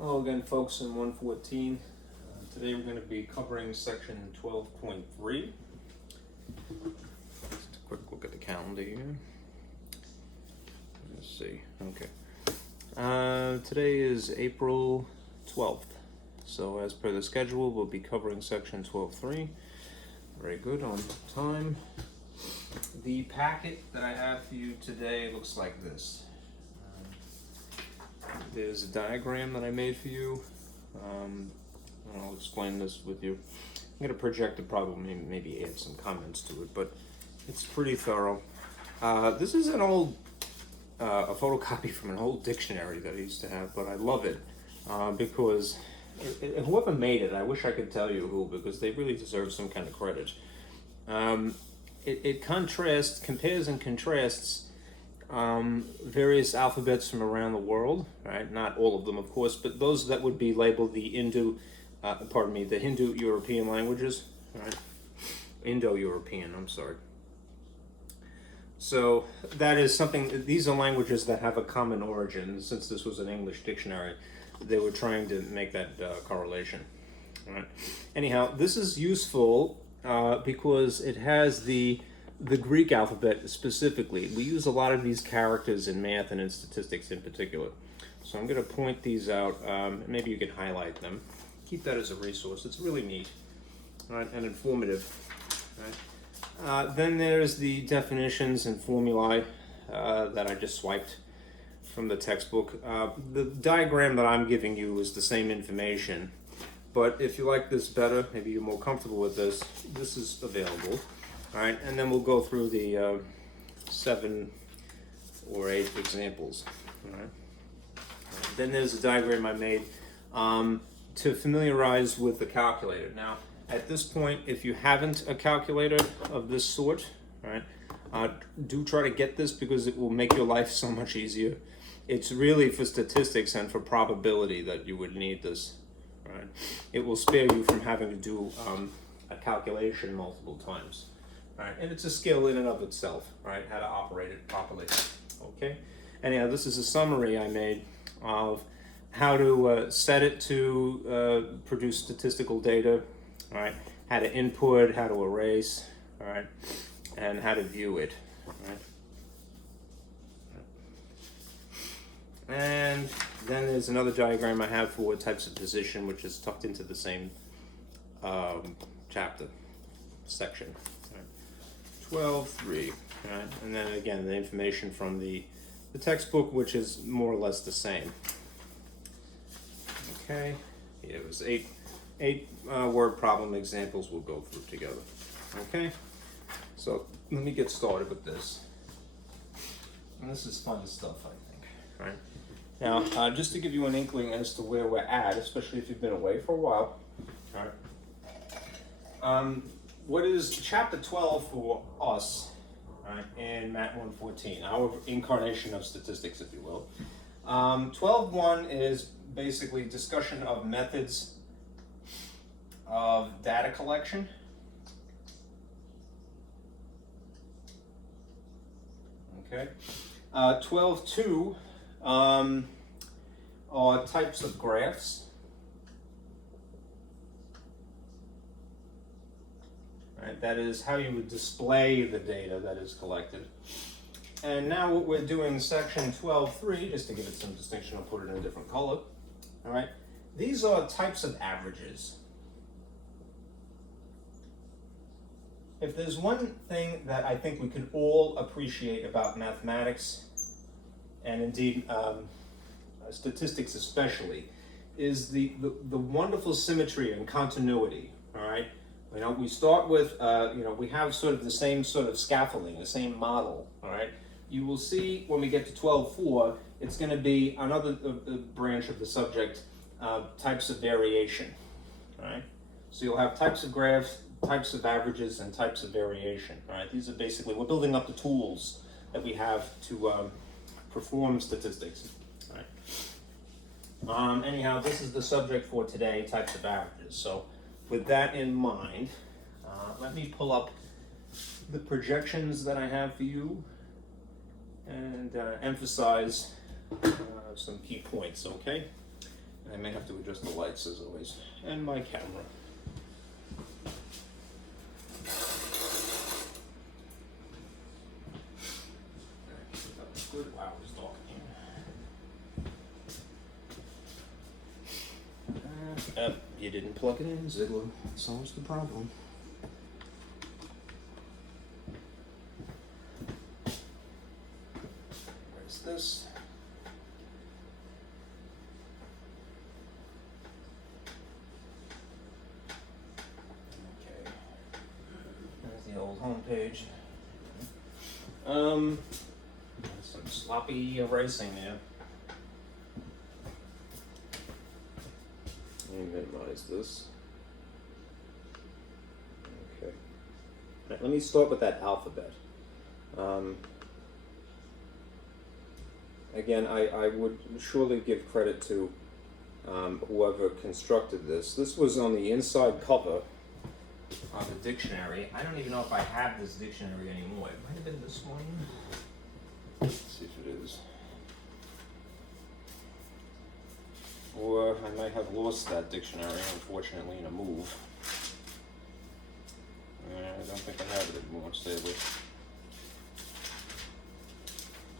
Hello again, folks, in 114. Today we're going to be covering section 12.3. Just a quick look at the calendar here. Let's see. Okay. Today is April 12th. So as per the schedule, we'll be covering section 12.3. Very good, on time. The packet that I have for you today looks like this. There's a diagram that I made for you. I'll explain this with you. I'm going to project it, probably maybe add some comments to it, but it's pretty thorough. This is an old, a photocopy from an old dictionary that I used to have, but I love it because whoever made it, I wish I could tell you who, because they really deserve some kind of credit. It compares and contrasts various alphabets from around the world, right? Not all of them, of course, but those that would be labeled the the Indo-European languages, right? Indo-European, I'm sorry. So that is something, these are languages that have a common origin. Since this was an English dictionary, they were trying to make that correlation, right? Anyhow, this is useful because it has the Greek alphabet specifically. We use a lot of these characters in math and in statistics in particular. So I'm going to point these out. Maybe you can highlight them. Keep that as a resource. It's really neat, right, and informative. Right? Then there's the definitions and formulae that I just swiped from the textbook. The diagram that I'm giving you is the same information, but if you like this better, maybe you're more comfortable with this, this is available. All right, and then we'll go through the 7 or 8 examples. All right. Then there's a diagram I made to familiarize with the calculator. Now, at this point, if you haven't a calculator of this sort, right, do try to get this because it will make your life so much easier. It's really for statistics and for probability that you would need this. Right? It will spare you from having to do a calculation multiple times. Right, and it's a skill in and of itself, right? How to operate it properly. Okay. Anyhow, this is a summary I made of how to set it to produce statistical data. All right. How to input, how to erase. All right, and how to view it. All right. And then there's another diagram I have for types of position, which is tucked into the same chapter section. 12.3, right? And then again, the information from the textbook, which is more or less the same. Okay, yeah, it was eight word problem examples we'll go through together. Okay, so let me get started with this. And this is fun stuff, I think, right? Now, just to give you an inkling as to where we're at, especially if you've been away for a while, all right? What is chapter 12 for us, right, in MAT-114, our incarnation of statistics, if you will. 12.1 is basically discussion of methods of data collection. Okay. 12.2 are types of graphs. Right, that is how you would display the data that is collected. And now what we're doing in section 12.3, just to give it some distinction, I'll put it in a different color. All right, these are types of averages. If there's one thing that I think we could all appreciate about mathematics, and indeed statistics especially, is the wonderful symmetry and continuity. All right. You know, we start with, we have sort of the same sort of scaffolding, the same model, all right? You will see when we get to 12.4, it's going to be another branch of the subject, types of variation, all right? So you'll have types of graphs, types of averages, and types of variation, all right? These are basically, we're building up the tools that we have to perform statistics, all right? Anyhow, this is the subject for today, types of averages. So with that in mind, let me pull up the projections that I have for you and emphasize some key points, okay? I may have to adjust the lights as always, and my camera. Good. Wow, it's dark in here. You didn't plug it in, Ziegler. Solves the problem. Where's this? Okay. There's the old home page. Some sloppy erasing there. Let me minimize this. Okay. Right, let me start with that alphabet. Again, I would surely give credit to whoever constructed this. This was on the inside cover of the dictionary. I don't even know if I have this dictionary anymore. It might have been this one. Let's see if it is. Or I might have lost that dictionary, unfortunately, in a move. I don't think I have it anymore, sadly.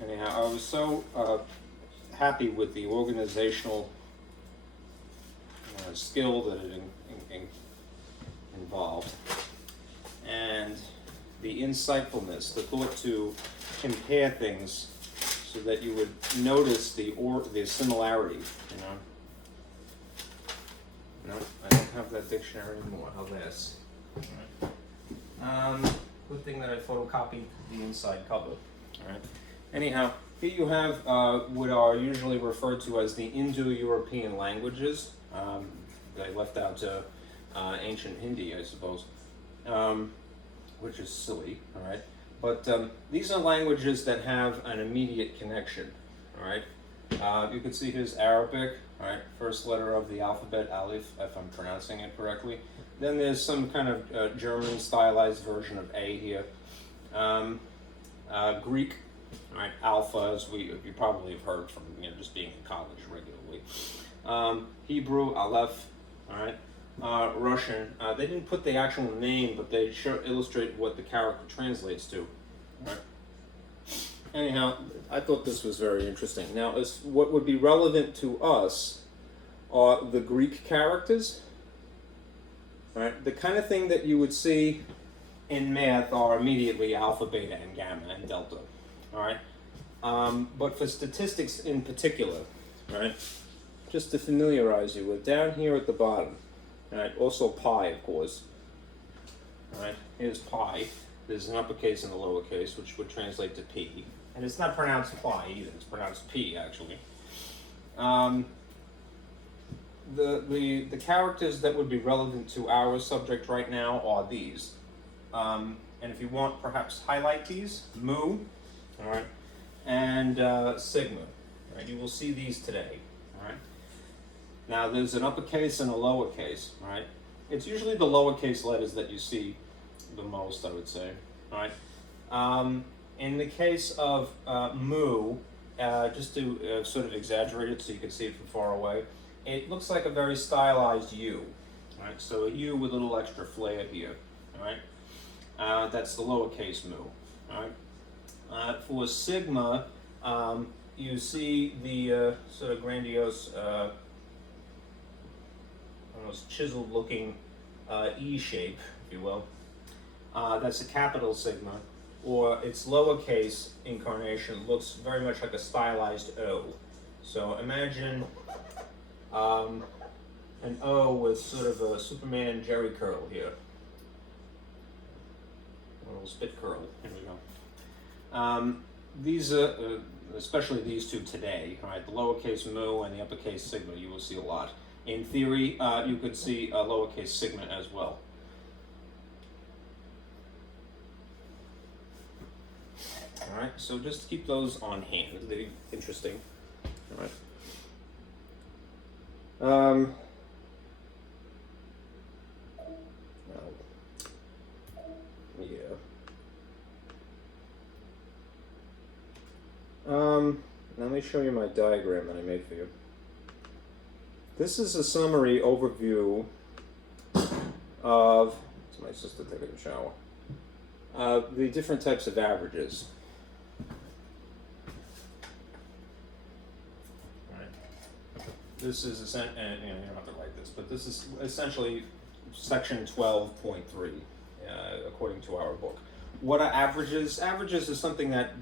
Anyhow, I was so happy with the organizational skill that it involved, and the insightfulness, the thought to compare things so that you would notice the similarity, you know. No, I don't have that dictionary anymore. How this? Good thing that I photocopied the inside cover. All right. Anyhow, here you have what are usually referred to as the Indo-European languages. They left out ancient Hindi, I suppose, which is silly. All right. But these are languages that have an immediate connection. All right. You can see here's Arabic. All right, first letter of the alphabet, Alif, if I'm pronouncing it correctly. Then there's some kind of German stylized version of A here. Greek, all right, Alpha, as you probably have heard from just being in college regularly. Hebrew, Aleph, all right. Russian, they didn't put the actual name, but they illustrate what the character translates to. All right. Anyhow, I thought this was very interesting. Now, what would be relevant to us are the Greek characters. Right? The kind of thing that you would see in math are immediately alpha, beta, and gamma, and delta. All right? But for statistics in particular, right? Just to familiarize you with, down here at the bottom, right? Also pi, of course. All right? Here's pi. There's an uppercase and a lowercase, which would translate to P. And it's not pronounced pi either, it's pronounced P, actually. The characters that would be relevant to our subject right now are these. And if you want, perhaps highlight these, mu, all right, and sigma. Right? You will see these today. All right? Now, there's an uppercase and a lowercase. Right? It's usually the lowercase letters that you see the most, I would say. All right? In the case of mu, just to sort of exaggerate it so you can see it from far away, it looks like a very stylized U. Right? So a U with a little extra flair here. All right? That's the lowercase mu. All right? For sigma, you see the sort of grandiose, almost chiseled-looking E shape, if you will. That's a capital sigma, or its lowercase incarnation looks very much like a stylized O. So imagine an O with sort of a Superman Jerry curl here. A little spit curl. Here we go. These especially these two today, all right, the lowercase mu and the uppercase sigma, you will see a lot. In theory, you could see a lowercase sigma as well. All right, so just keep those on hand. They're interesting. All right. Yeah. Let me show you my diagram that I made for you. This is a summary overview of, it's my sister taking a shower, the different types of averages. This is essentially, and you don't have to write this, but this is essentially section 12.3, according to our book. What are averages? Averages is something that,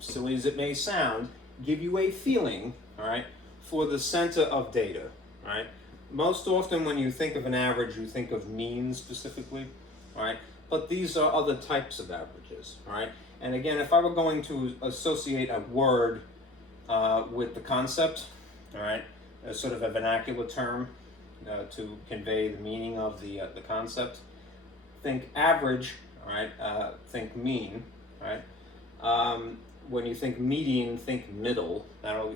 silly as it may sound, give you a feeling, all right, for the center of data, all right? Most often when you think of an average, you think of mean specifically, all right? But these are other types of averages, all right? And again, if I were going to associate a word with the concept, all right, as sort of a vernacular term to convey the meaning of the concept, think average, all right, think mean, all right? When you think median, think middle. That'll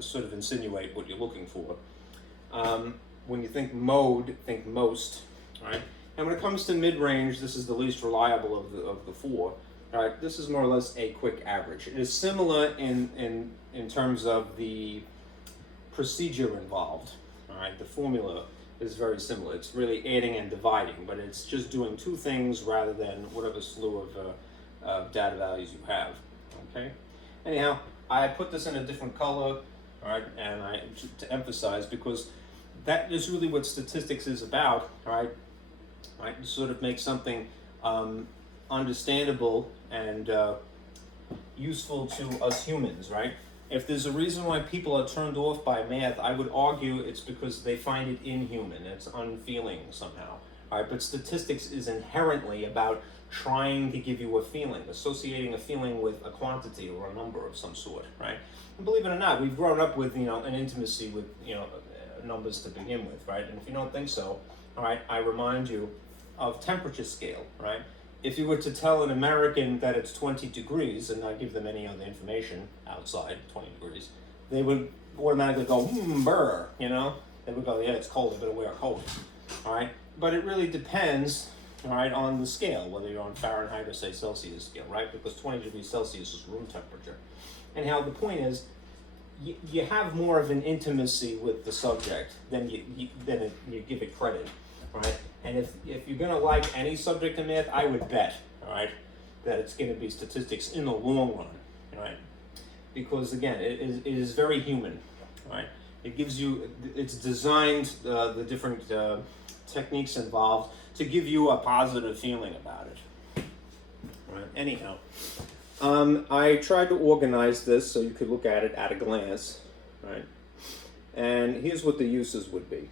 sort of insinuate what you're looking for. When you think mode, think most, all right? And when it comes to mid-range, this is the least reliable of the four. All right, this is more or less a quick average. It is similar in terms of the procedure involved. All right, the formula is very similar. It's really adding and dividing, but it's just doing two things rather than whatever slew of data values you have. Okay. Anyhow, I put this in a different color. All right, and to emphasize, because that is really what statistics is about. All right. Right, to sort of make something understandable and useful to us humans, right? If there's a reason why people are turned off by math, I would argue it's because they find it inhuman, it's unfeeling somehow. All right, but statistics is inherently about trying to give you a feeling, associating a feeling with a quantity or a number of some sort, right? And believe it or not, we've grown up with, an intimacy with, numbers to begin with, right? And if you don't think so, all right, I remind you of temperature scale, right? If you were to tell an American that it's 20 degrees and not give them any other information outside 20 degrees, they would automatically go, brr, They would go, yeah, it's cold, I better wear a coat, all right? But it really depends, all right, on the scale, whether you're on Fahrenheit or, say, Celsius scale, right? Because 20 degrees Celsius is room temperature. Anyhow, the point is, you have more of an intimacy with the subject than you give it credit, right? And if you're going to like any subject in math, I would bet, all right, that it's going to be statistics in the long run, right? Because again, it is very human, right? It gives you, it's designed, the different techniques involved to give you a positive feeling about it, right? Anyhow. I tried to organize this so you could look at it at a glance, right? And here's what the uses would be,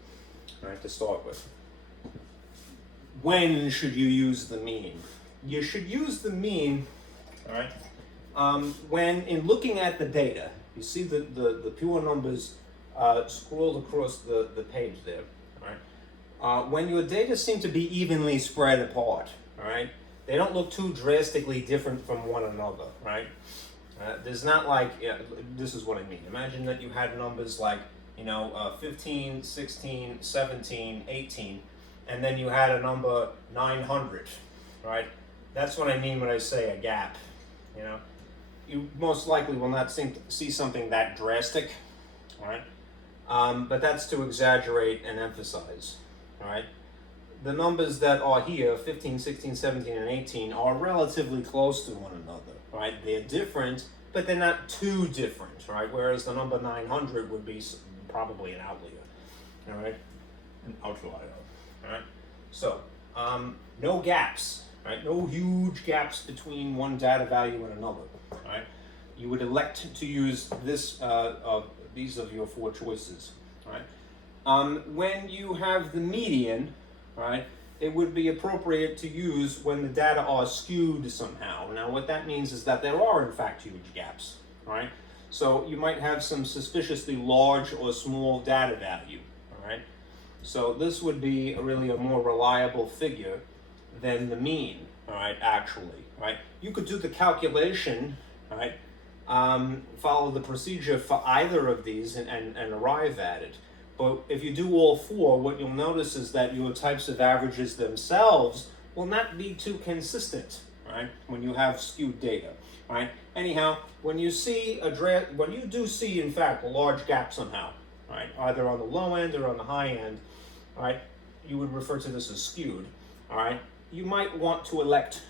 right, to start with. When should you use the mean? You should use the mean, all right, when in looking at the data, you see the pure numbers scrolled across the page there, all right? When your data seem to be evenly spread apart, all right? They don't look too drastically different from one another, right? There's not like, this is what I mean. Imagine that you had numbers like, 15, 16, 17, 18, and then you had a number 900, right? That's what I mean when I say a gap, You most likely will not see something that drastic, all right? But that's to exaggerate and emphasize, all right? The numbers that are here, 15, 16, 17, and 18, are relatively close to one another, right? They're different, but they're not too different, right? Whereas the number 900 would be probably an outlier, all right? An outlier, all right? So, no gaps, right? No huge gaps between one data value and another, right? You would elect to use this, these of your four choices, right? When you have the median, right, it would be appropriate to use when the data are skewed somehow. Now, what that means is that there are, in fact, huge gaps, right? So you might have some suspiciously large or small data value, all right? So this would be really a more reliable figure than the mean, all right, actually, right? You could do the calculation, all right, follow the procedure for either of these and arrive at it. But if you do all four, what you'll notice is that your types of averages themselves will not be too consistent, right? When you have skewed data, right? Anyhow, when you do see, in fact, a large gap somehow, right? Either on the low end or on the high end, right? You would refer to this as skewed, all right? You might want to elect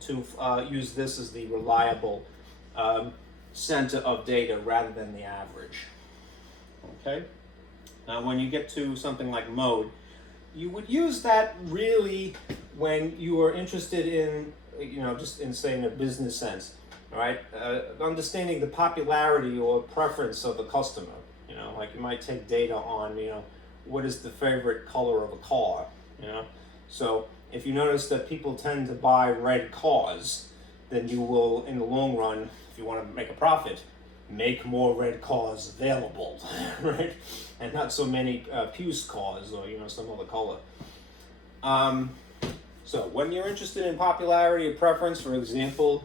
to use this as the reliable center of data rather than the average, okay? Now, when you get to something like mode, you would use that really when you are interested in, just in saying a business sense, all right? Understanding the popularity or preference of the customer, like you might take data on, what is the favorite color of a car, So if you notice that people tend to buy red cars, then you will, in the long run, if you want to make a profit, make more red cars available, right? And not so many puce cars or, some other color. So when you're interested in popularity or preference, for example,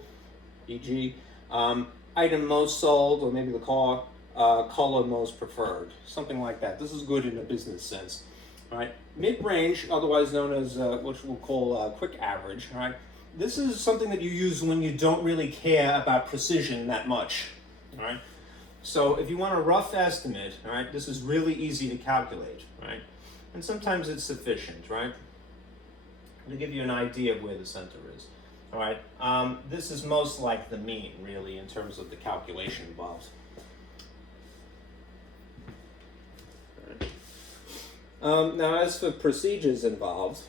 e.g., item most sold, or maybe the car color most preferred, something like that. This is good in a business sense, right? Mid-range, otherwise known as what we'll call quick average, right? This is something that you use when you don't really care about precision that much, right? So if you want a rough estimate, right, this is really easy to calculate, right? And sometimes it's sufficient, right? To give you an idea of where the center is, all right? This is most like the mean, really, in terms of the calculation involved. Now, as for procedures involved,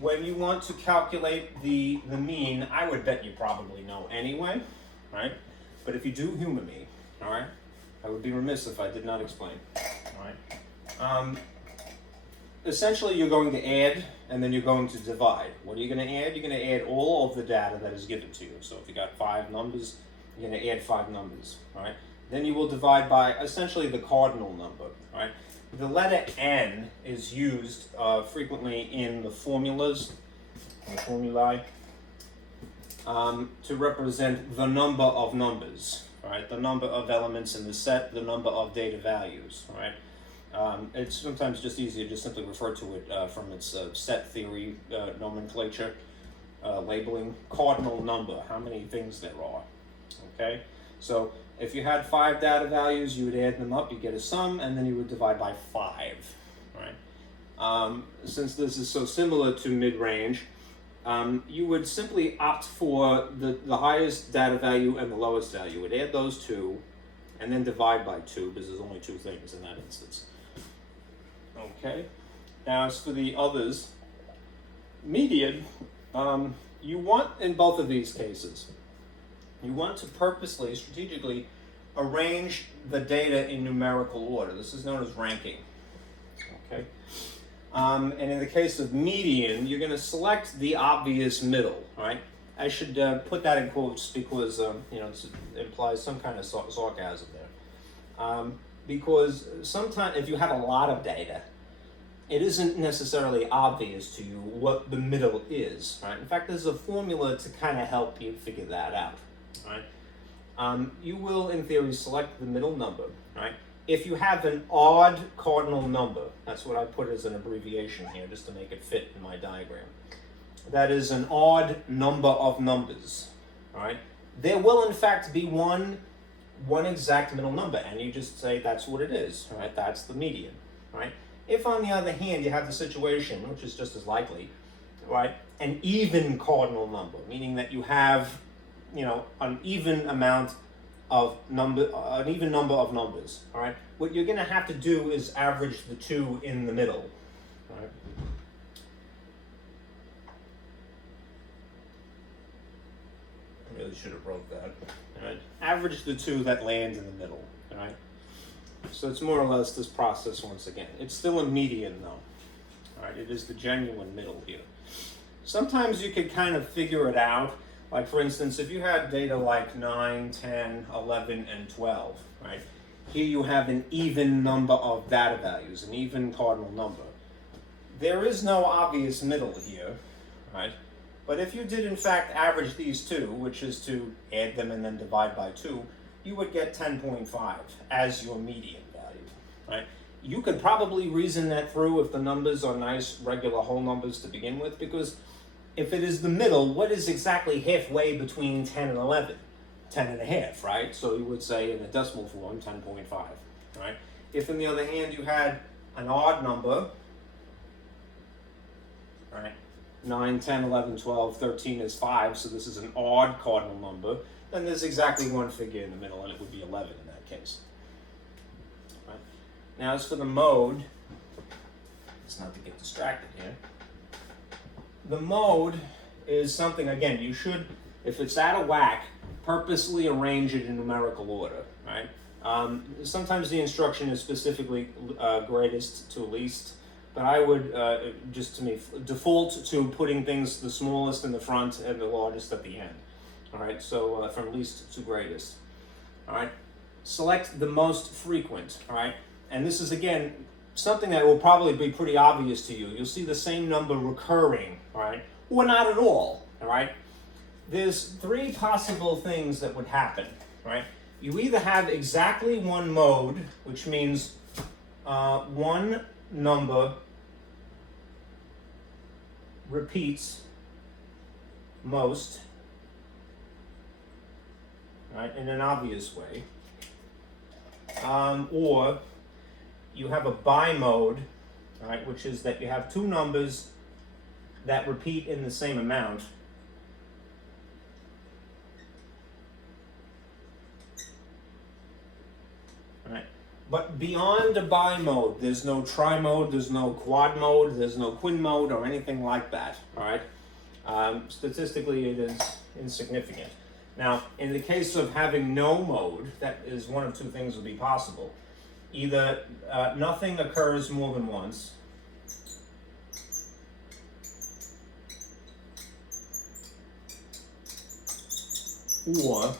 when you want to calculate the mean, I would bet you probably know anyway, right? But if you do humor me, all right, I would be remiss if I did not explain, all right? Essentially, you're going to add, and then you're going to divide. What are you going to add? You're going to add all of the data that is given to you. So if you got 5 numbers, you're going to add 5 numbers, all right? Then you will divide by essentially the cardinal number, right? The letter N is used frequently in the formulas, the formulae, to represent the number of numbers, right? The number of elements in the set, the number of data values, right? It's sometimes just easier to just simply refer to it from its set theory nomenclature, labeling cardinal number, how many things there are, okay? So if you had 5 data values, you would add them up, you get a sum, and then you would divide by 5, right? Since this is so similar to mid-range, you would simply opt for the highest data value and the lowest value. You would add those two, and then divide by 2, because there's only 2 things in that instance. Okay? Now, as for the others, median, you want, in both of these cases, you want to purposely, strategically, arrange the data in numerical order. This is known as ranking. Okay? And in the case of median, you're going to select the obvious middle, right? I should put that in quotes because, it implies some kind of sarcasm there. Because sometimes if you have a lot of data, it isn't necessarily obvious to you what the middle is, right? In fact, there's a formula to kind of help you figure that out. Right? You will, in theory, select the middle number, right? If you have an odd cardinal number, that's what I put as an abbreviation here, just to make it fit in my diagram. That is an odd number of numbers, all right? There will, in fact, be one exact middle number, and you just say that's what it is, right? That's the median, right? If, on the other hand, you have the situation, which is just as likely, right, an even cardinal number, meaning that you have an even amount of an even number of numbers, all right? What you're going to have to do is average the 2 in the middle, all right? I really should have wrote that, all right? Average the 2 that land in the middle, all right? So it's more or less this process once again. It's still a median, though, all right? It is the genuine middle here. Sometimes you can kind of figure it out. Like, for instance, if you had data like 9, 10, 11, and 12, right? Here you have an even number of data values, an even cardinal number. There is no obvious middle here, right? But if you did, in fact, average these 2, which is to add them and then divide by 2, you would get 10.5 as your median value, right? You could probably reason that through if the numbers are nice, regular whole numbers to begin with, because if it is the middle, what is exactly halfway between 10 and 11? 10 and a half, right? So you would say in a decimal form 10.5, right? If on the other hand you had an odd number, right? 9, 10, 11, 12, 13 is 5, so this is an odd cardinal number, then there's exactly one figure in the middle, and it would be 11 in that case. Right? Now as for the mode, it's not to get distracted here. The mode is something, again, you should, if it's out of whack, purposely arrange it in numerical order, right? Sometimes the instruction is specifically greatest to least, but I would, just to me, default to putting things the smallest in the front and the largest at the end. All right, so from least to greatest. All right, select the most frequent. All right, and this is again something that will probably be pretty obvious to you. You'll see the same number recurring. All right, or not at all. All right, there's three possible things that would happen. Right, you either have exactly one mode, which means one number repeats most, right, in an obvious way, or you have a bimode, right, which is that you have two numbers that repeat in the same amount, right? But beyond a bimode, there's no trimode, there's no quad mode, there's no quin mode or anything like that, all right? Statistically, it is insignificant. Now, in the case of having no mode, that is one of two things would be possible. Either nothing occurs more than once, or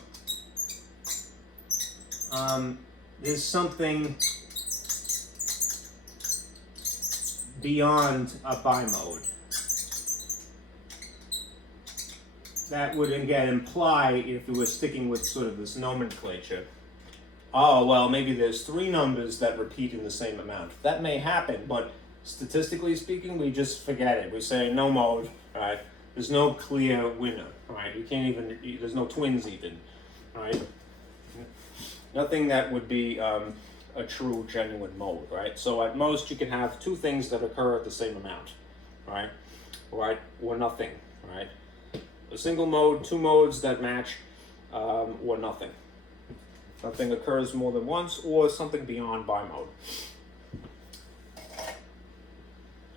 there's something beyond a bimode. That would again imply, if we were sticking with sort of this nomenclature, oh, well, maybe there's three numbers that repeat in the same amount. That may happen, but statistically speaking, we just forget it. We say no mode, right? There's no clear winner, right? You can't even, there's no twins even, right? Nothing that would be a true, genuine mode, right? So at most, you can have two things that occur at the same amount, right? Right? Or nothing, right? A single mode, two modes that match, or nothing. Nothing occurs more than once, or something beyond bimode.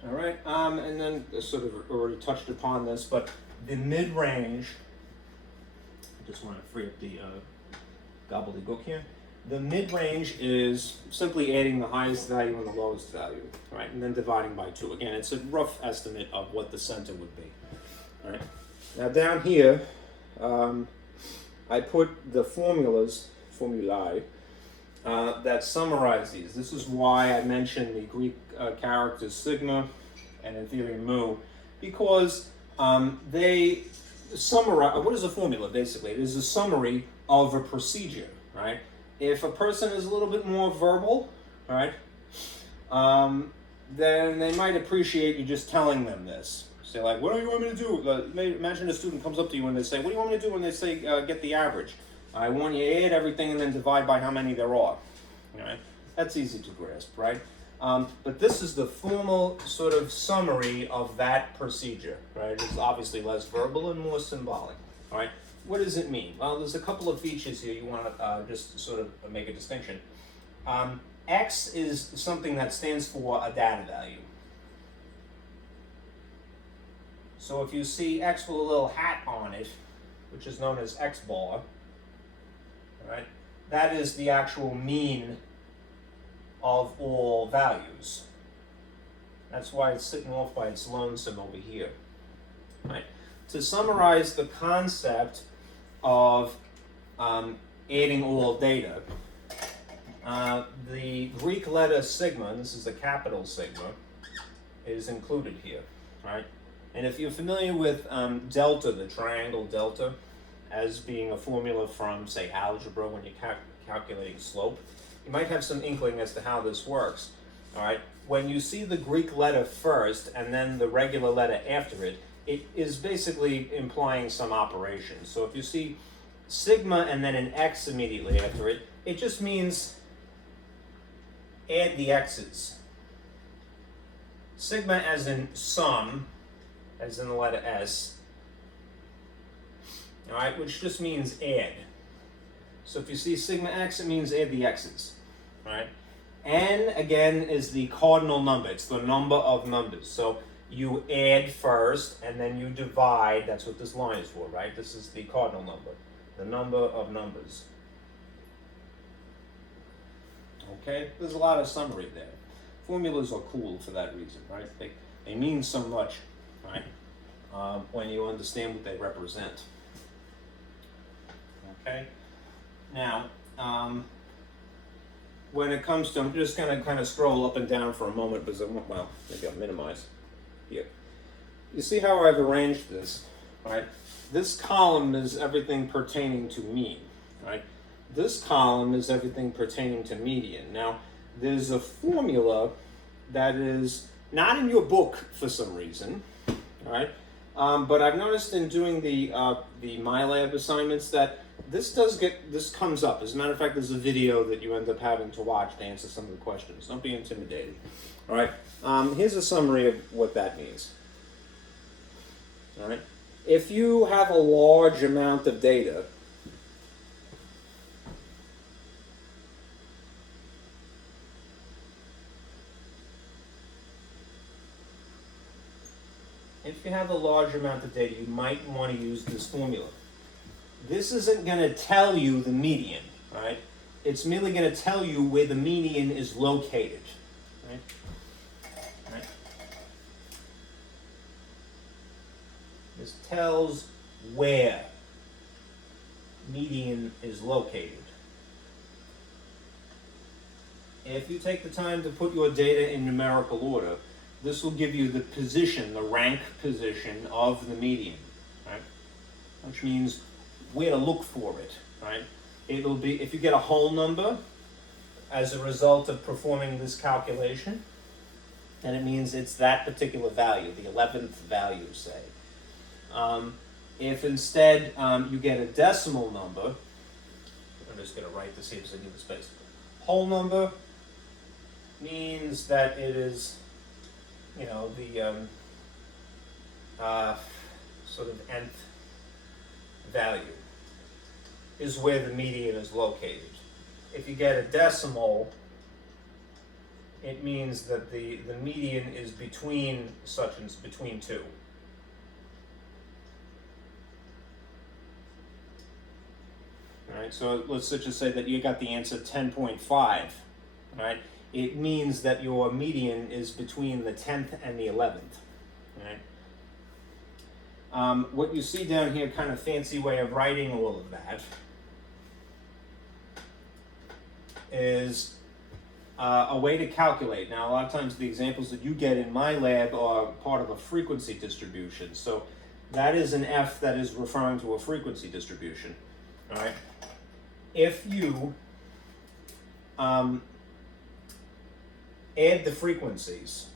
All right, and then I sort of already touched upon this, but the mid-range, I just want to free up the gobbledygook here. The mid-range is simply adding the highest value and the lowest value, right? And then dividing by 2. Again, it's a rough estimate of what the center would be, all right? Now down here, I put the formulae, that summarize these. This is why I mentioned the Greek characters sigma and in theory mu, because they summarize, what is a formula basically? It is a summary of a procedure, right? If a person is a little bit more verbal, right, then they might appreciate you just telling them this. Say like, what do you want me to do? Imagine a student comes up to you and they say, what do you want me to do when they say get the average? I want you to add everything and then divide by how many there are. Right? That's easy to grasp, right? But this is the formal sort of summary of that procedure, right? It's obviously less verbal and more symbolic, all right? What does it mean? Well, there's a couple of features here you want to just sort of make a distinction. X is something that stands for a data value. So if you see X with a little hat on it, which is known as X bar, right? That is the actual mean of all values. That's why it's sitting off by its lonesome over here, right? To summarize the concept of adding all data, the Greek letter sigma, and this is the capital sigma, is included here, right? And if you're familiar with delta, the triangle delta, as being a formula from, say, algebra when you're calculating slope, you might have some inkling as to how this works, all right? When you see the Greek letter first and then the regular letter after it, it is basically implying some operation. So if you see sigma and then an x immediately after it, it just means add the x's. Sigma as in sum, as in the letter S, all right, which just means add. So if you see sigma x, it means add the x's, all right? N, again, is the cardinal number. It's the number of numbers. So you add first, and then you divide. That's what this line is for, right? This is the cardinal number, the number of numbers. Okay? There's a lot of summary there. Formulas are cool for that reason, right? They mean so much, right? When you understand what they represent. Okay? Now, when it comes to, I'm just going to kind of scroll up and down for a moment because well, maybe I'll minimize here. You see how I've arranged this, right? This column is everything pertaining to mean, right? This column is everything pertaining to median. Now, there's a formula that is not in your book for some reason, all right? But I've noticed in doing the MyLab assignments that this comes up. As a matter of fact, there's a video that you end up having to watch to answer some of the questions. Don't be intimidated. All right. Here's a summary of what that means. All right. If you have a large amount of data, you might want to use this formula. This isn't going to tell you the median, right? It's merely going to tell you where the median is located, right? Right? This tells where median is located. If you take the time to put your data in numerical order, this will give you the position, the rank position of the median, right? Which means where to look for it, right? It'll be, if you get a whole number as a result of performing this calculation, then it means it's that particular value, the 11th value, say. If instead you get a decimal number, I'm just going to write this here because I need the space. Whole number means that it is, you know, the sort of nth value is where the median is located. If you get a decimal, it means that the median is between between two. All right, so let's just say that you got the answer 10.5, right? It means that your median is between the 10th and the 11th, right? What you see down here, kind of fancy way of writing all of that, is a way to calculate. Now, a lot of times the examples that you get in MyLab are part of a frequency distribution. So that is an F that is referring to a frequency distribution, all right? If you add the frequencies,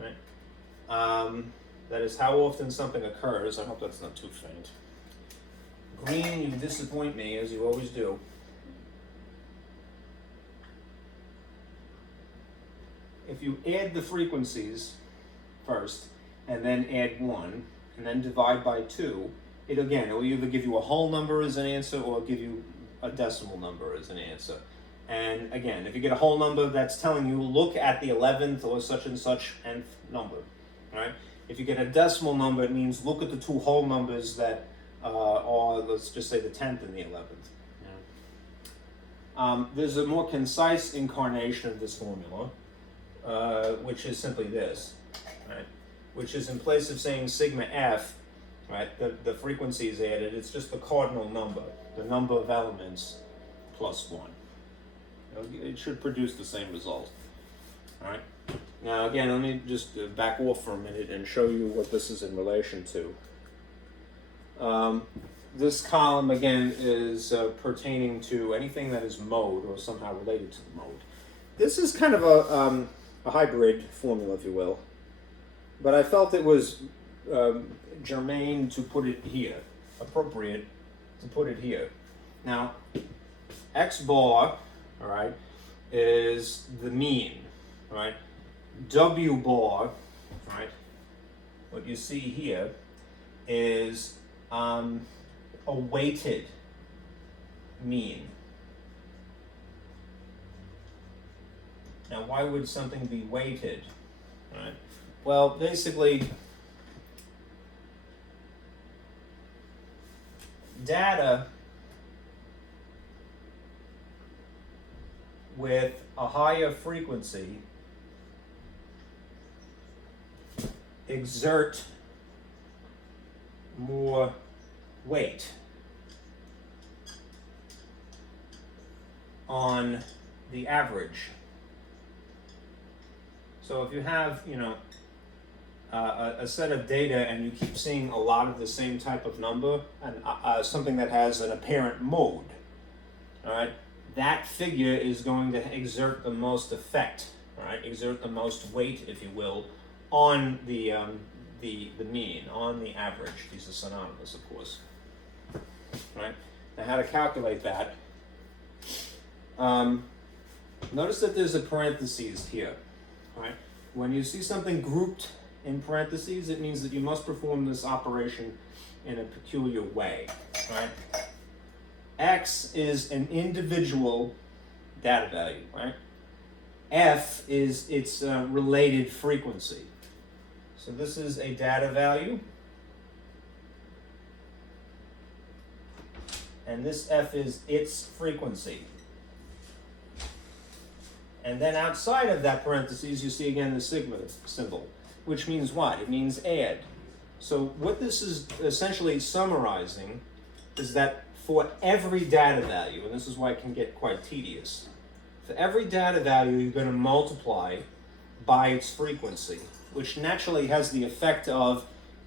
right? That is how often something occurs. I hope that's not too faint. Green, you disappoint me, as you always do. If you add the frequencies first, and then add 1, and then divide by 2, it will either give you a whole number as an answer, or give you a decimal number as an answer. And again, if you get a whole number, that's telling you look at the 11th or such and such nth number, right? If you get a decimal number, it means look at the two whole numbers that are, let's just say, the 10th and the 11th. Yeah. There's a more concise incarnation of this formula, which is simply this, right? Which is, in place of saying sigma f, right, the frequency is added, it's just the cardinal number, the number of elements plus 1. It should produce the same result. All right. Now, again, let me just back off for a minute and show you what this is in relation to. This column, again, is pertaining to anything that is mode or somehow related to the mode. This is kind of a hybrid formula, if you will. But I felt it was germane to put it here, appropriate to put it here. Now, X bar, all right, is the mean, all right? W bar, right, what you see here is a weighted mean. Now, why would something be weighted? Right? Well, basically, data with a higher frequency exert more weight on the average. So if you have, a set of data and you keep seeing a lot of the same type of number and something that has an apparent mode, all right, that figure is going to exert the most effect, all right, exert the most weight, if you will, on the mean, on the average. These are synonymous, of course. Right? Now, how to calculate that? Notice that there's a parentheses here. Right? When you see something grouped in parentheses, it means that you must perform this operation in a peculiar way. Right? X is an individual data value. Right? F is its related frequency. So this is a data value, and this F is its frequency. And then outside of that parentheses, you see again the sigma symbol, which means what? It means add. So what this is essentially summarizing is that for every data value, and this is why it can get quite tedious, for every data value you're going to multiply by its frequency, which naturally has the effect of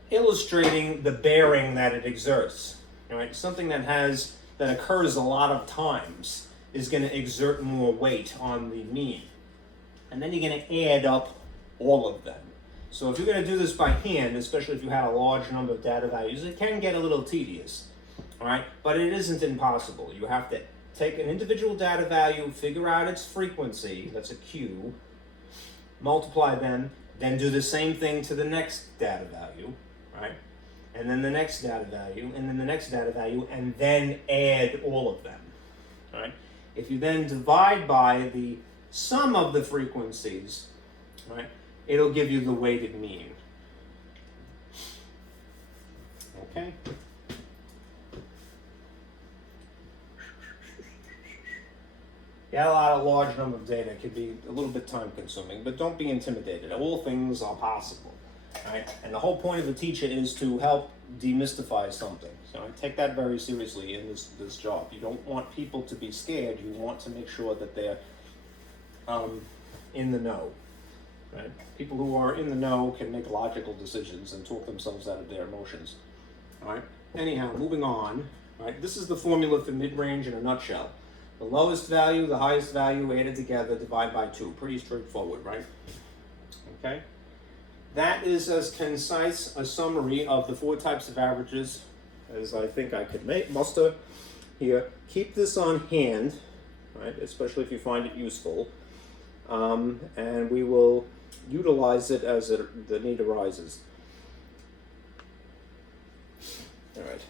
illustrating the bearing that it exerts. Right? Something that occurs a lot of times is going to exert more weight on the mean. And then you're going to add up all of them. So if you're going to do this by hand, especially if you have a large number of data values, it can get a little tedious. All right? But it isn't impossible. You have to take an individual data value, figure out its frequency, that's a Q, multiply them, then do the same thing to the next data value, right? And then the next data value, and then the next data value, and then add all of them, right? If you then divide by the sum of the frequencies, right, it'll give you the weighted mean. Okay? Yeah, a large number of data could be a little bit time consuming, but don't be intimidated. All things are possible, right? And the whole point of the teacher is to help demystify something. So take that very seriously in this job. You don't want people to be scared. You want to make sure that they're in the know, right? People who are in the know can make logical decisions and talk themselves out of their emotions, all right? Anyhow, moving on, right? This is the formula for mid-range in a nutshell. The lowest value, the highest value added together, divide by 2. Pretty straightforward, right? Okay? That is as concise a summary of the 4 types of averages as I think I could muster here. Keep this on hand, right? Especially if you find it useful. And we will utilize it as the need arises. All right.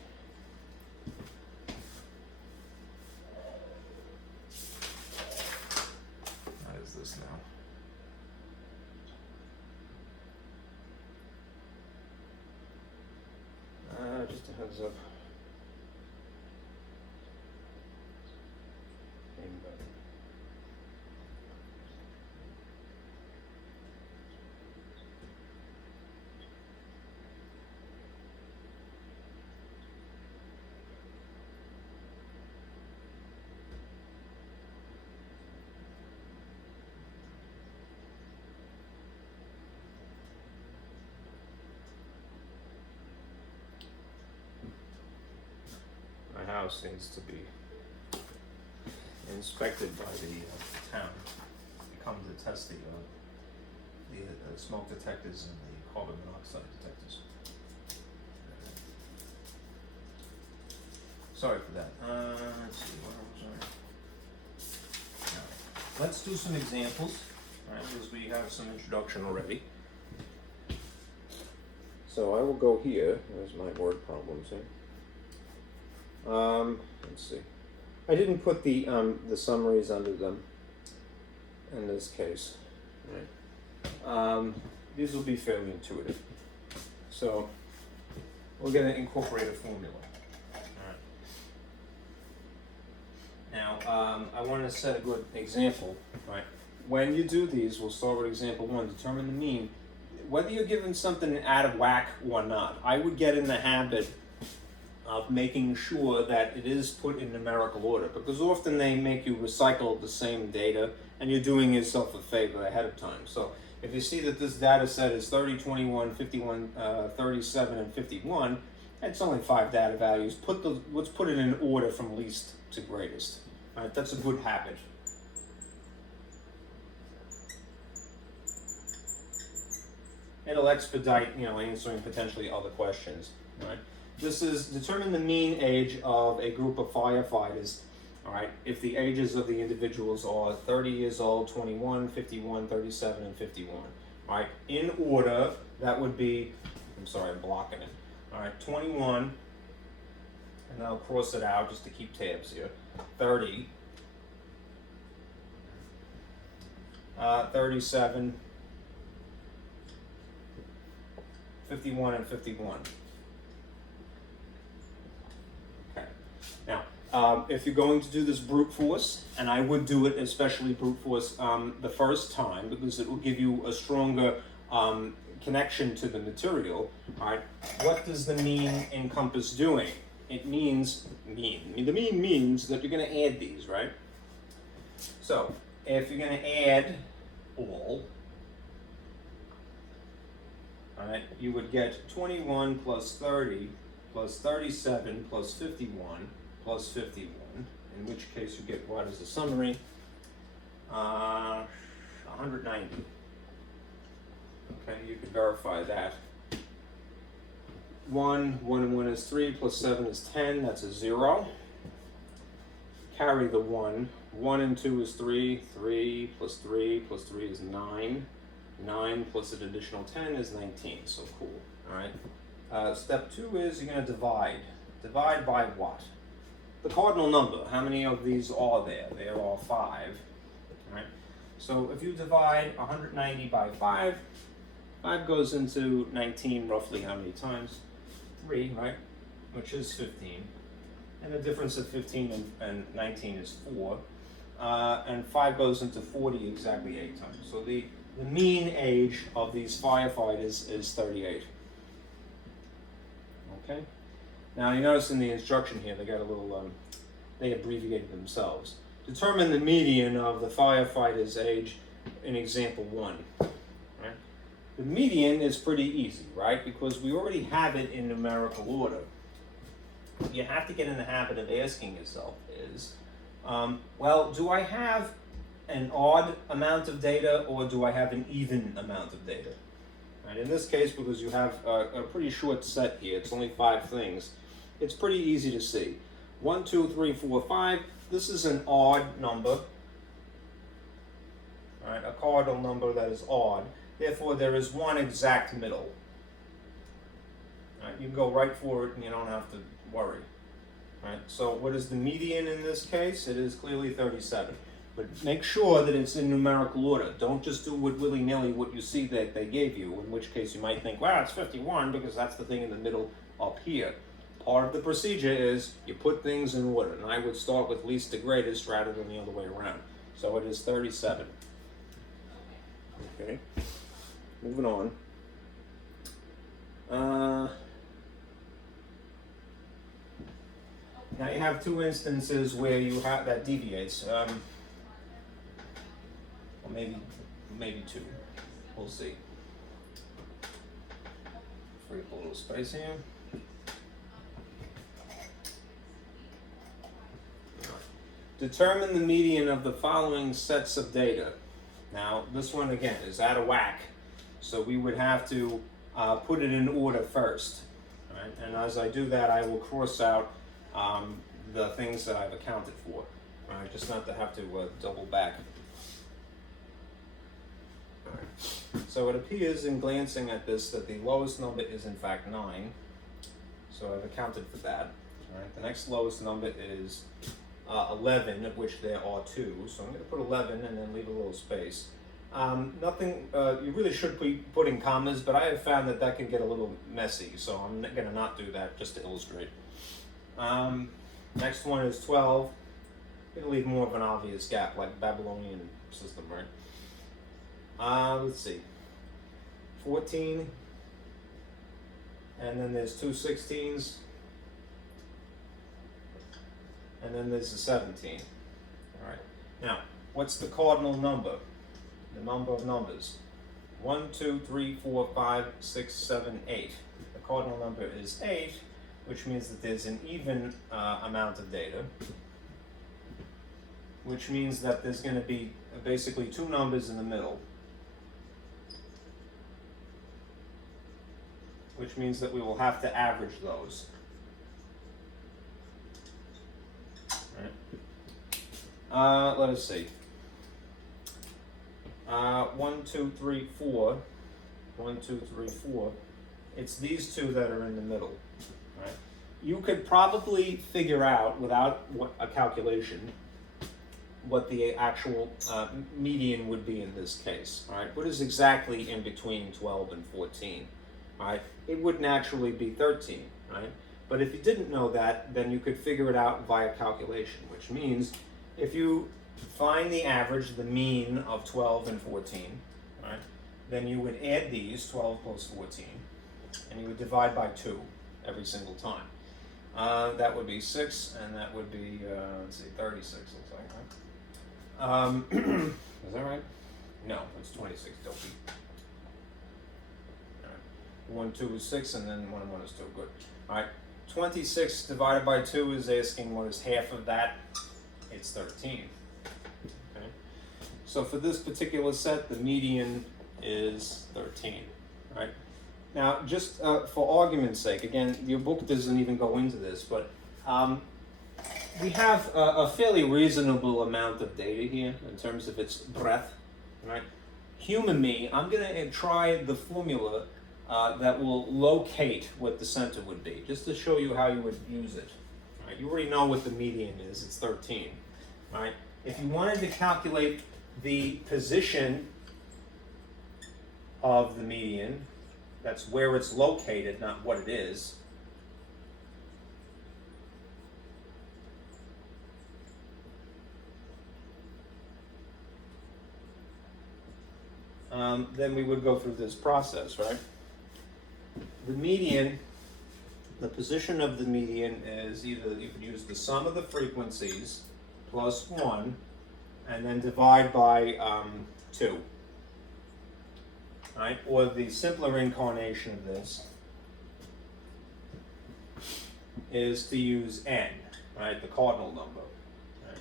This now. Just a heads up. My house needs to be inspected by the town. They come to test the smoke detectors and the carbon monoxide detectors. Sorry for that. Let's see, where was I? Let's do some examples, right, because we have some introduction already. So I will go here. There's my word problems here. Let's see. I didn't put the summaries under them in this case. Right? These will be fairly intuitive. So we're going to incorporate a formula. Now, I want to set a good example, right? When you do these, we'll start with example 1, determine the mean. Whether you're given something out of whack or not, I would get in the habit of making sure that it is put in numerical order, because often they make you recycle the same data and you're doing yourself a favor ahead of time. So if you see that this data set is 30, 21, 51, 37, and 51, it's only 5 data values. Let's put it in order from least to greatest. All right, that's a good habit. It'll expedite, answering potentially other questions. All right. This is determine the mean age of a group of firefighters. All right. If the ages of the individuals are 30 years old, 21, 51, 37, and 51. All right. In order, that would be. I'm sorry, I'm blocking it. All right. 21. And I'll cross it out just to keep tabs here. 30, 37, 51, and 51. Okay. Now, if you're going to do this brute force, and I would do it especially brute force the first time, because it will give you a stronger connection to the material. All right. What does the mean encompass doing? It means mean. The mean means that you're going to add these, right? So if you're going to add all right, you would get 21 plus 30 plus 37 plus 51 plus 51, in which case you get what as a summary? 190. Okay, you can verify that. 1 and 1 is 3, plus 7 is 10, that's a 0. Carry the 1. 1 and 2 is 3, 3 plus 3 plus 3 is 9. 9 plus an additional 10 is 19, so cool, all right? Step 2 is you're going to divide. Divide by what? The cardinal number. How many of these are there? There are 5, all right? So if you divide 190 by 5, 5 goes into 19 roughly how many times? 3, right? Which is 15. And the difference of 15 and 19 is 4. And 5 goes into 40 exactly 8 times. So the mean age of these firefighters is 38. Okay? Now you notice in the instruction here, they got a little, they abbreviated themselves. Determine the median of the firefighter's age in example 1. Right? The median is pretty easy, right? Because we already have it in numerical order. What you have to get in the habit of asking yourself is, well, do I have an odd amount of data or do I have an even amount of data? Right, in this case, because you have a pretty short set here, it's only 5 things, it's pretty easy to see. 1, 2, 3, 4, 5, this is an odd number, right, a cardinal number that is odd. Therefore, there is one exact middle. Right, you can go right for it and you don't have to worry. Right, so what is the median in this case? It is clearly 37. But make sure that it's in numerical order. Don't just do with willy-nilly what you see that they gave you, in which case you might think, well, it's 51 because that's the thing in the middle up here. Part of the procedure is you put things in order, and I would start with least to greatest rather than the other way around. So it is 37. Okay, moving on. Now you have 2 instances where you have that deviates. Maybe 2. We'll see. Free up a little space here. Determine the median of the following sets of data. Now, this one again is out of whack, so we would have to put it in order first. Right? And as I do that, I will cross out the things that I've accounted for, right? Just not to have to double back. All right. So it appears in glancing at this that the lowest number is in fact 9. So I've accounted for that. All right. The next lowest number is 11, of which there are 2. So I'm going to put 11 and then leave a little space. Nothing, you really should be putting commas, but I have found that that can get a little messy, so I'm going to not do that just to illustrate. Next one is 12. I'm going to leave more of an obvious gap, like Babylonian system, right? Let's see. 14. And then there's 2 16s. And then there's a 17. All right. Now, what's the cardinal number? The number of numbers. 1, 2, 3, 4, 5, 6, 7, 8. The cardinal number is 8, which means that there's an even amount of data, which means that there's going to be basically 2 numbers in the middle, which means that we will have to average those. All right. Let us see. 1, 2, 3, 4. 1, 2, 3, 4. It's these 2 that are in the middle. Right? You could probably figure out, without a calculation, what the actual median would be in this case. Right? What is exactly in between 12 and 14? Right? It would naturally be 13. Right? But if you didn't know that, then you could figure it out via calculation, which means if you find the average, the mean of 12 and 14, right? Then you would add these, 12 plus 14, and you would divide by 2 every single time. That would be 6, and that would be, let's see, 36, looks like, right? Is that right? No, it's 26, don't be. All right. 1, 2 is 6, and then 1, 1 is 2, good. All right, 26 divided by 2 is asking what is half of that? It's 13. So for this particular set, the median is 13, right? Now, just for argument's sake, again, your book doesn't even go into this, but we have a fairly reasonable amount of data here in terms of its breadth, right? Humor me, I'm going to try the formula that will locate what the center would be, just to show you how you would use it. Right? You already know what the median is, it's 13, right? If you wanted to calculate the position of the median, that's where it's located, not what it is. Then we would go through this process, right? The median, the position of the median is either you could use the sum of the frequencies plus 1, and then divide by 2, right? Or the simpler incarnation of this is to use n, right? The cardinal number. Right?